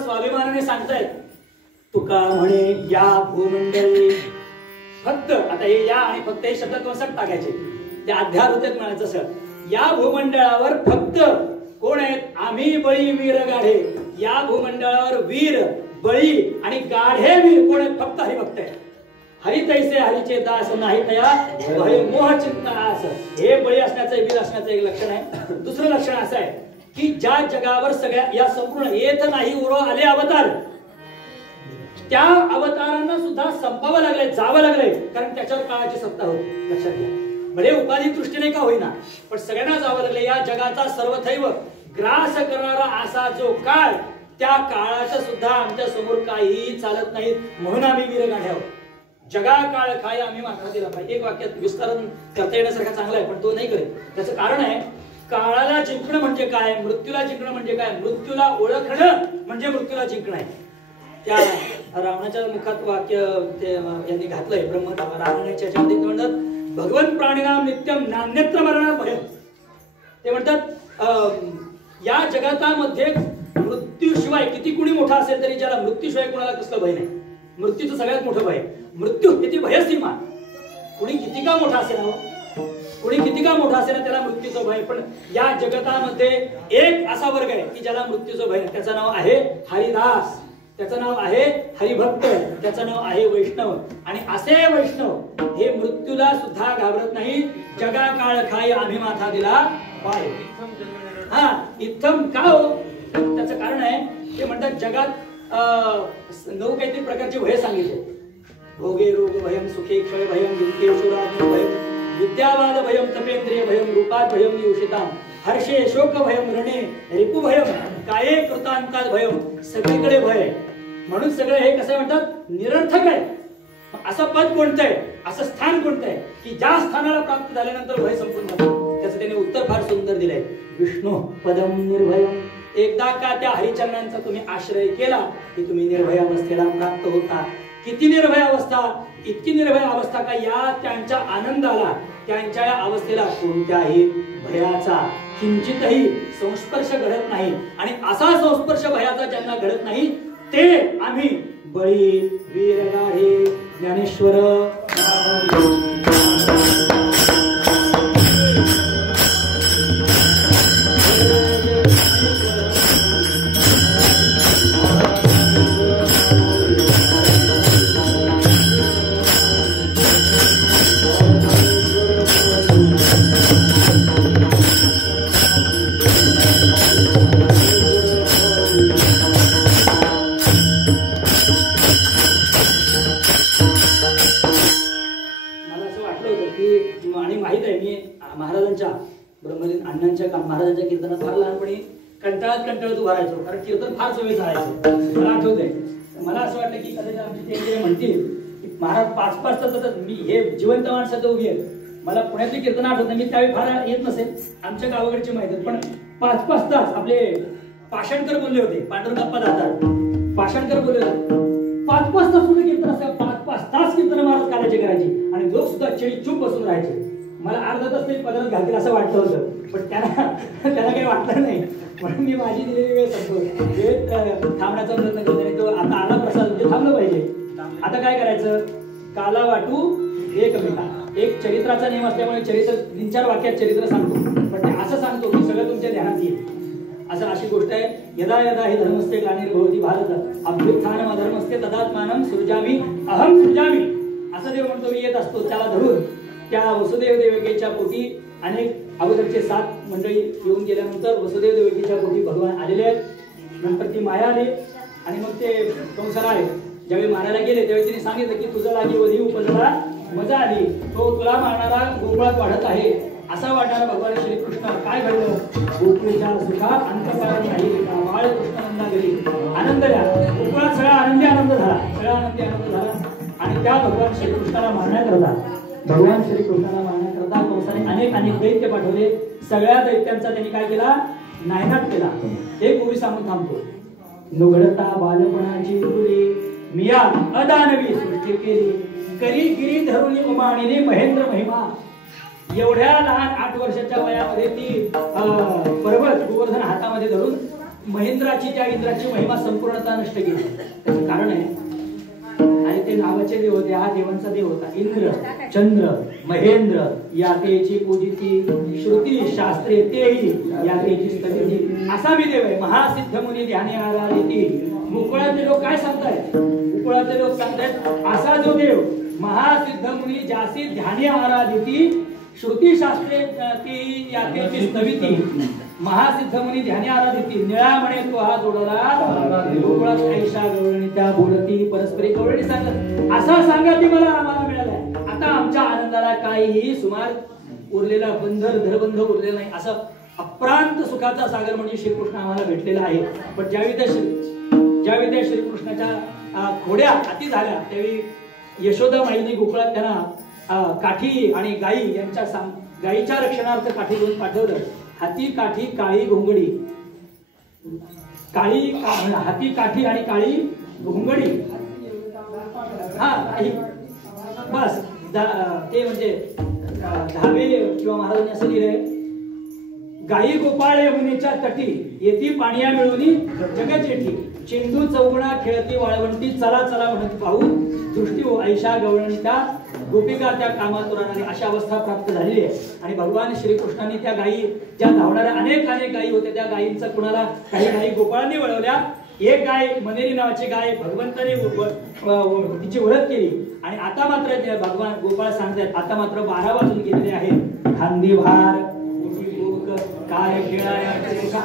स्वाभिमानाने सांगतायत. तुका म्हणे या भूमंडळी फक्त आता हे या आणि फक्त हे शब्द कसं टाकायचे ते अध्यार होते म्हणायचं सर. या भूमंडळावर फक्त कोण आहेत? आम्ही बळी वीर गाढे. या भूमंडळावर वीर बळी आणि गाढे वीर कोण आहेत? फक्त हरिभक्त आहेत. हरी तैसे हरीचे दास नाही तया भय मोह चिंता आस. हे बळी असण्याचं वीर असण्याचं एक लक्षण आहे. दुसरं लक्षण असं आहे की ज्या जगावर सगळ्या या संपूर्ण येत नाही उरो आले अवतार, त्या अवतारांना सुद्धा संपावं लागलंय, जावं लागलंय, कारण त्याच्यावर काळाची सत्ता होती. लक्षात घ्या. भले उपाधी दृष्टीने का होईना पण सगळ्यांना जावं लागलं. या जगाचा सर्वथैव ग्रास करणारा असा जो काळ, त्या काळाचं सुद्धा आमच्या समोर काहीही चालत नाही. म्हणून आम्ही वीरगाढ्या आहोत. जगा काळ काय आम्ही माथा दिला पाहिजे. एक वाक्यात विस्तारण करता येण्यासारखा चांगला आहे पण तो नाही करेल. त्याचं कारण आहे काळाला जिंकणं म्हणजे काय, मृत्यूला जिंकणं म्हणजे काय. मृत्यूला ओळखणं म्हणजे मृत्यूला जिंकणं आहे. त्या रावणाच्या मुखात वाक्य ते यांनी घातलंय ब्रह्म रावणाच्या याच्यामध्ये ते म्हणतात भगवंत प्राणीनाम नित्यम नान्यत्र मरणार भय. ते म्हणतात या जगतामध्ये मृत्यूशिवाय किती कुणी मोठा असेल तरी ज्याला मृत्यूशिवाय कोणाला कसलं भय नाही. मृत्यूचं सगळ्यात मोठं भय. मृत्यू किती भयसीमा. कुणी किती का मोठा असेल ना, कुणी किती का मोठा असेल ना त्याला मृत्यूचं भय. पण या जगतामध्ये एक असा वर्ग आहे की ज्याला मृत्यूचं भय. त्याचं नाव आहे हरिदास, त्याचं नाव आहे हरिभक्त, त्याचं नाव आहे वैष्णव. आणि असे वैष्णव हे मृत्यूला सुद्धा घाबरत नाही. जगा काळ खाय आम्ही माथा दिला पाय. हा इत्थम का हो, त्याचं कारण आहे ते म्हणतात जगात 9 काहीतरी प्रकारचे भय सांगितले. भोगे रोग भयम, सुखे क्षय भयम, विद्येश्वराग्नी भयम, विद्यावाद भयम, तपेंद्रिय भयम, रूपात भयम नियुषिताम, हर्षे शोक भयम, रणे रिपु भयम, काये कृतांतात भयम. सगळीकडे भय. म्हणून सगळे हे कसं म्हणतात निरर्थक आहे. असं पद कोणतं आहे, असं स्थान कोणतं आहे की ज्या स्थानाला प्राप्त झाल्यानंतर भय संपून जातं. त्याचं त्याने उत्तर फार सुंदर दिलंय. विष्णू पदम निर्भयम. एकदा का त्या हरिचरणांचा तुम्ही आश्रय केला की तुम्ही निर्भय अवस्थेला प्राप्त होता. किती निर्भय अवस्था, इतकी निर्भय अवस्था का या त्यांच्या आनंदाला, त्यांच्या या अवस्थेला कोणत्याही भयाचा किंचितही संस्पर्श घडत नाही. आणि असा संस्पर्श भयाचा ज्यांना घडत नाही ते आम्ही बळी वीरगाढे ज्ञानेश्वर महाराजांच्या ब्रह्मलीन अण्णांच्या महाराजांच्या कीर्तनात फार लहानपणी कंटाळत उभा राहायचो, कारण कीर्तन फार सवय झाडायचं. मला आठवतंय, मला असं वाटलं की कदाचित आमचे ते म्हणतील की महाराज 5-5 तास मी हे जिवंत माणसाचं उभी आहे. मला पुण्यातली कीर्तन आठवत नाही, मी त्यावेळी फार येत नसेल, आमच्या गावाकडची माहिती, पण 5-5 तास आपले पाषाणकर बोलले होते, पांडुरंगप्पा दातार पाषाणकर बोलले होते. 5-5 तास सुद्धा कीर्तन असतं, 5-5 तास कीर्तन महाराज कालाचे करायचे आणि लोक सुद्धा चेळी चूप बसून राहायचे. मला अर्धा तास तरी पदरात घालतील असं वाटतं होतं, पण त्याला काही वाटलं नाही, म्हणून मी माझी दिलेली वेळ संपतो, वेळ थांबण्याचा प्रयत्न करतो. आणि तो आता आला प्रसाद म्हणजे थांबलं पाहिजे. आता काय करायचं, काला वाटू एक कविता, एक चरित्राचा नियम असल्यामुळे चरित्र 3-4 वाक्यात चरित्र सांगतो, पण ते असं सांगतो की सगळं तुमच्या ध्यानात येईल. असं अशी गोष्ट आहे. यदा यदा हि धर्मस्ते ग्लानिर्भवति भारत अभ्युत्थानम् अधर्मस्ते तदात्मानं सृजामि अहं सृजामि, असं देव म्हणतो. मी येत असतो, त्याला धरून त्या वसुदेव देवकीच्या पोटी अनेक अगोदरचे 7 मंडळी येऊन गेल्यानंतर वसुदेव देवकीच्या पोटी भगवान आलेले आहेत. नंतर ती माया आली आणि मग ते कंसाला आले. ज्यावेळी मारायला गेले त्यावेळी तिने सांगितलं की तुझा लागी वधी उपजला मजा आली, तो तुला मारणारा गोकुळात वाढत आहे. असा वाटणारा भगवान श्रीकृष्ण काय घडलं, गोकुळीच्या सुखात अंतकाळ नाही, बाळ कृष्णानंदा घरी आनंद द्या. गोकुळात सगळा आनंदी आनंद झाला, सगळा आनंदी आनंद झाला. आणि त्या भगवान श्रीकृष्णाला मारण्याकरता कंसाने अनेक दैत्य पाठवले. सगळ्या दैत्यांचा त्यांनी काय केला, नायनाट केला. एक ओवी सांगून थांबतो. नुघडता बालपणाची मुली मिया अदानवी सृष्टी केली, करी गिरी धरुणी उमाणीने महेंद्र महिमा. एवढ्या लहान 8 वर्षाच्या वयामध्ये ती पर्वत गोवर्धन हातामध्ये धरून महेंद्राची, त्या इंद्राची महिमा संपूर्णतः नष्ट केली. त्याचं कारण आहे, आणि ते नावाचे देव होते, हा देवांचा देव होता. इंद्र चंद्र महेंद्र यातेची पूजिती, श्रुती शास्त्रे तेही यातेची स्तुती. असा मी देव आहे. महासिद्ध मुनी ध्यानी आराधिती. गोकुळातले लोक काय सांगतायत, गोकुळातले लोक सांगतायत असा जो देव महासिद्ध मुनी ज्यासी ध्यानी आराधिती, श्रुती शास्त्रे ती यातेची स्तविती. महासिद्ध मुनी ध्यानी आराधिती. निळा म्हणे तो हा जोडला गोकुळात ऐशा गवळणी त्या बोलती परस्परी गवळणी सांगत. असा सांगा ती मला आम्हाला मिळालाय. आता आमच्या आनंदाला काहीही सुमार उरलेला धरबंध उरलेला नाही. असं अप्रांत सुखाचा सागर म्हणजे श्रीकृष्ण आम्हाला भेटलेला आहे. पण ज्यावेळी त्या श्रीकृष्णाच्या खोड्या अति झाल्या त्यावेळी यशोदा माईने गोकुळात त्यांना काठी आणि गाई यांच्या गाईच्या रक्षणार्थ काठी घेऊन पाठवलं. हाती काठी काळी घोंगडी, हाती काठी आणि काळी घोंगडी. बस ते म्हणजे 10वे किंवा महाराजांनी असं लिहिलंय, गाई गोपाळे यमुनेच्या तटी येती पाणीया मिळवणी जगत जेठी, चेंडू चौगुणा खेळती वाळवंटी चला चला म्हणत पाहू दृष्टी हो ऐशा गवळणी त्या गोपिका त्या कामात राहणारी. अशा अवस्था प्राप्त झालेली आहे. आणि भगवान श्रीकृष्णांनी त्या गायी ज्या धावणाऱ्या अनेक गायी होत्या, त्या गायींचा कुणाला काही गायी गोपाळांनी वळवल्या. एक गाय मनेरी नावाची गाय भगवंताने तिची ओळख केली. आणि आता मात्र भगवान गोपाळ सांगतात, आता मात्र 12 वाजून गेलेले आहेत. खांदी भार काय खेळायचं,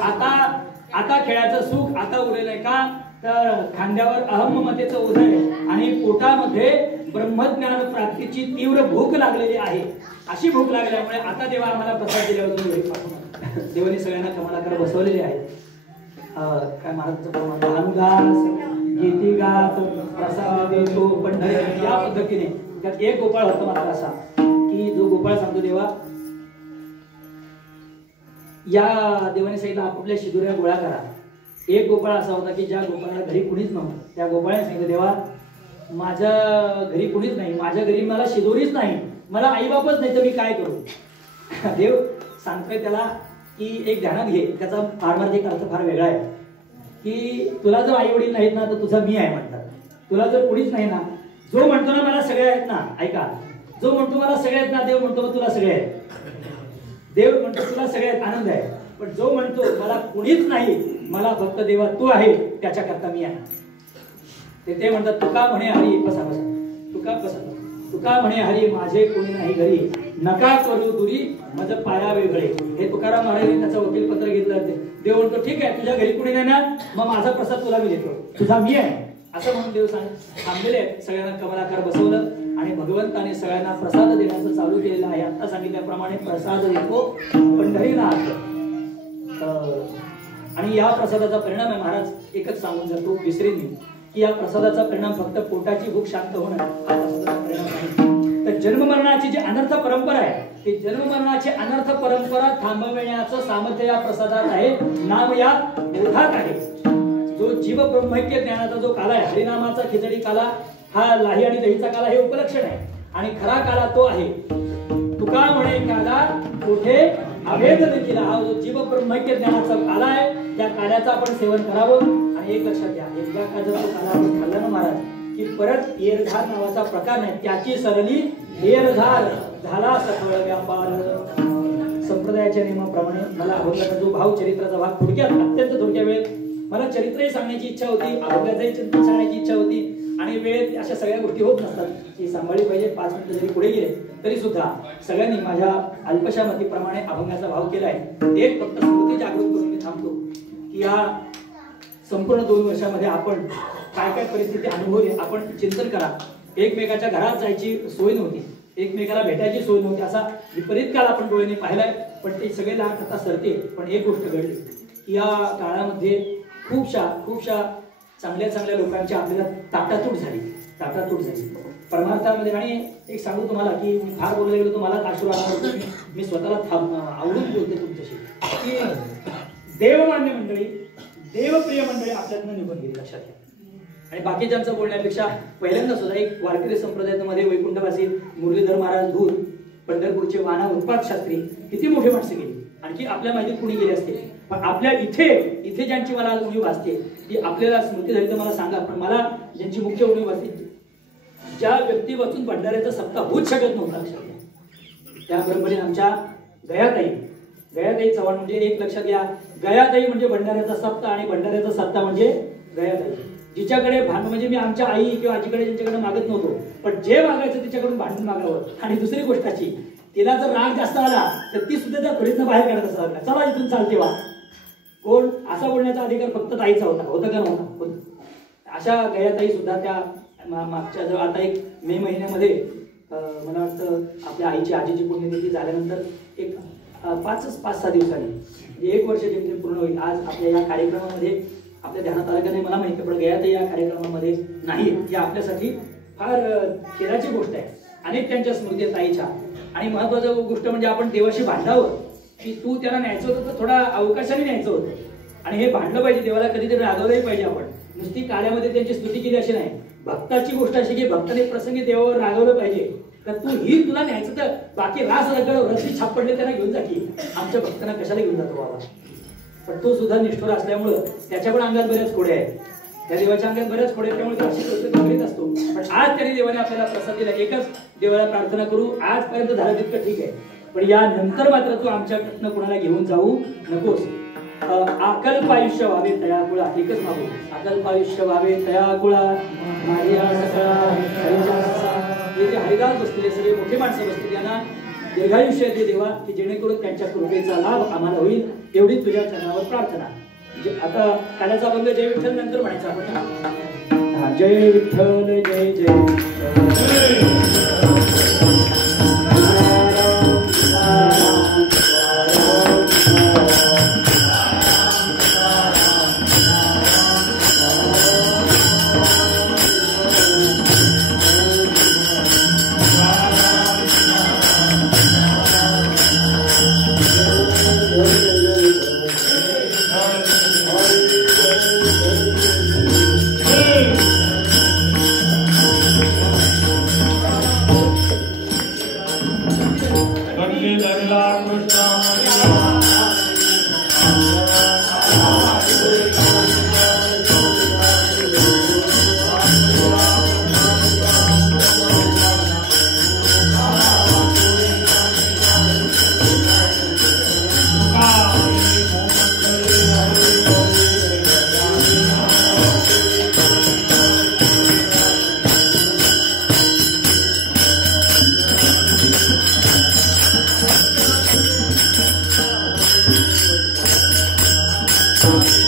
आता खेळाचं सुख आता उरलेलं आहे का, तर खांद्यावर अहममतेचं ओझं आहे आणि पोटामध्ये ब्रह्मज्ञान प्राप्तीची तीव्र भूक लागलेली आहे. अशी भूक लागल्यामुळे आता देवा आम्हाला प्रसाद दिल्यावर देवाने सगळ्यांना कमलाकार बसवलेले आहेत. काय महाराज गीती गात प्रसाद देतो पंढरी, या पद्धतीने त्यात एक गोपाळ होता मात्र असा की जो गोपाळ सांगतो, देवा या देवाने सांगितलं आपापल्या शिदुऱ्या गोळा करा. एक गोपाळ असा होता की ज्या गोपाळाला घरी कुणीच नव्हतं. त्या गोपाळाने सांगितलं, देवा माझ्या घरी कुणीच नाही, माझ्या घरी मला शिदोरीच नाही, मला आई बापच नाही, तर मी काय करू. देव सांगतोय त्याला की एक ध्यानात घे. त्याचा पारमार्थिक अर्थ फार वेगळा आहे की तुला जर आई वडील नाहीत ना तर तुझा मी आहे म्हणतात. तुला जर कुणीच नाही ना, जो म्हणतो ना मला सगळे आहेत ना, ऐका, जो म्हणतो मला सगळे आहेत ना, देव म्हणतो तुला सगळे आहेत. देव म्हणतो तुला सगळ्यात आनंद आहे. पण जो म्हणतो मला कुणीच नाही, मला फक्त देवा तू आहे, त्याच्याकरता मी आहे. ते म्हणतात तुका म्हणे हरी बसा तुका म्हणे हरी माझे कोणी नाही घरी, नका करू दुरी मज पाया वेगळे. हे तुकाराम महाराजांनी त्याचं वकील पत्र घेतलं. देव म्हणतो ठीक आहे, तुझ्या घरी कुणी नाही ना, मग माझा प्रसाद तुला मी देतो, तुझा मी आहे असं म्हणून देव थांबलेले आहेत. सगळ्यांना कमलाकार बसवलं आणि भगवंताने सगळ्यांना प्रसाद देण्याचं चालू केलेलं आहे. आता सांगितल्याप्रमाणे प्रसाद देतो पंढरीनाथ. आणि या प्रसादाचा परिणाम आहे, महाराज एकच सांगून जातो विसरेन मी, की या प्रसादाचा परिणाम फक्त पोटाची भूक शांत होणं हा प्रसादाचा परिणाम आहे. तर जन्ममरणाची जी अनर्थ परंपरा आहे, ती जन्ममरणाची अनर्थ परंपरा थांबविण्याचं सामर्थ्य या प्रसादात आहे. नाम या बोधात आहे. जो जीव ब्रह्मैक्य ज्ञानाचा जो काला आहे, हरिनामाचा खिचडी काला, हा लाही आणि दहीचा काला हे उपलक्षण आहे. आणि खरा काला तो आहे. तुका म्हणे काला कुठे अभेद देखील. हा जो जीव ब्रह्मैक्य ज्ञानाचा काला आहे, त्या काल्याचं आपण सेवन करावं. आणि एक लक्षात घ्या, एकदा का जर तो काला आपण खाल्ला ना महाराज, की परत येरधार नावाचा प्रकार नाही. त्याची सरली येरधार झाला सफळ व्यापार. संप्रदायाच्या नियमाप्रमाणे मला अभंगाचा जो भाव चरित्राचा भाग थोडक्यात अत्यंत थोडक्या वेळेत मला चरित्रही सांगण्याची इच्छा होती, अभंगाचंही चिंतन सांगण्याची इच्छा होती. आणि वेळेत अशा सगळ्या गोष्टी होत नसतात, की सांभाळली पाहिजे. 5 मिनिटं जरी पुढे गेले तरी सुद्धा सगळ्यांनी माझ्या अल्पशा मतीप्रमाणे अभंगाचा भाव केलाय. एक फक्त स्मृती जागृत करून मी थांबतो, की या संपूर्ण 2 वर्षामध्ये आपण काय काय परिस्थिती अनुभवली आपण चिंतन करा. एकमेकाच्या घरात जायची सोय नव्हती, एकमेकाला भेटायची सोय नव्हती, असा विपरीत काळ आपण डोळ्याने पाहिलाय. पण ते सगळे लाट आता सरते. पण एक गोष्ट घडली, की या काळामध्ये खूपशा चांगल्या लोकांची आपल्याला ताटातूट झाली. परमार्थामध्ये. आणि एक सांगू तुम्हाला, की मी फार बोलले गेलो तुम्हाला आशीर्वाद, मी स्वतःला आवडून बोलते तुमच्याशी, की देवमान्य मंडळी, देवप्रिय मंडळी आपल्यातनं निघून गेली, लक्षात घ्या. आणि बाकीच्यांचं बोलण्यापेक्षा पहिल्यांदा सुद्धा एक वारकरी संप्रदायामध्ये वैकुंठवासी मुरलीधर महाराज धूर, पंढरपूरचे वाना उत्पाद शास्त्री, किती मोठे माणसं गेली. आणखी आपल्या माहितीत कुणी गेले असते. पण आपल्या इथे ज्यांची मला उणीव भासते, ती आपल्याला स्मृती झाली तर मला सांगा. पण मला ज्यांची मुख्य उणीव भासते, ज्या व्यक्ती वाचून भंडाऱ्याचा सप्ताह होऊच शकत नव्हता, लक्षात घ्या. त्या परंपरेने आमच्या गयाताई चव्हाण म्हणजे एक लक्षात घ्या, गयाताई म्हणजे भंडाऱ्याचा सप्ताह आणि भंडाऱ्याचा सप्ताह म्हणजे गयाताई. जिच्याकडे म्हणजे मी आमच्या आई किंवा आजीकडे ज्यांच्याकडे मागत नव्हतो, पण जे मागायचं तिच्याकडून भांडून मागावं. आणि दुसरी गोष्टाची, तिला जर राग जास्त आला तर ती सुद्धा त्या खोलीतनं बाहेर काढत असतात. चला इथून चालते वा. कोण असा बोलण्याचा अधिकार फक्त ताईचा होता का नव्हता. अशा गयाताई सुद्धा त्या मागच्या जवळ आता एक मे महिन्यामध्ये मला वाटतं आपल्या आजीची पुण्यतिथी झाल्यानंतर एक 5-6 दिवसांनी म्हणजे 1 वर्ष जेमतेम पूर्ण होईल. आज आपल्या या कार्यक्रमामध्ये आपल्या ध्यानात आलं का नाही मला माहिती, पण गयाताई या कार्यक्रमामध्ये नाही. ही आपल्यासाठी फार खेळाची गोष्ट आहे. अनेक त्यांच्या स्मृती ताईच्या. आणि महत्वाची गोष्ट म्हणजे आपण देवाशी भांडावं, की तू त्याला न्यायचं होतं तर थोडा अवकाशाने न्यायचं होतं. आणि हे भांडलं पाहिजे, देवाला कधीतरी रागवलंही पाहिजे. आपण नुसती कार्यामध्ये त्यांची स्तुती केली अशी नाही. भक्ताची गोष्ट अशी की भक्ताने प्रसंगी देवावर रागवलं पाहिजे. तर तू ही तुला न्यायचं तर बाकी रास रस्ती छाप पडले त्यांना घेऊन जा की, आमच्या भक्तांना कशाला घेऊन जातो बाबा. पण तो सुद्धा निष्ठुर असल्यामुळं त्याच्या पण अंगात बऱ्याच खोडे आहेत, त्या देवाच्या अंगात बऱ्याच खोडे, त्यामुळे अशी गोष्ट करीत असतो. पण आज तरी देवाने आपल्याला प्रसाद दिला. एकच देवाला प्रार्थना करू, आजपर्यंत झालं तितकं ठीक आहे, पण या नंतर मात्र तू आमच्याकडनं कोणाला घेऊन जाऊ नकोस. अकल्प आयुष्य व्हावे तयाकुळा, एकच मागू, अकल्प आयुष्य व्हावे तयाकुळा माझ्या सगळा. हे जे हरिदास बसलेले सगळे मोठे माणसं बसतील त्यांना दीर्घायुष्य दे देवा, की जेणेकरून त्यांच्या कृपेचा लाभ आम्हाला होईल, एवढी तुझ्या चरणावर प्रार्थना. आता काल्याचा अभंग जय विठ्ठल नंतर म्हणायचा आपण. जय विठ्ठल जय जय. Thank you.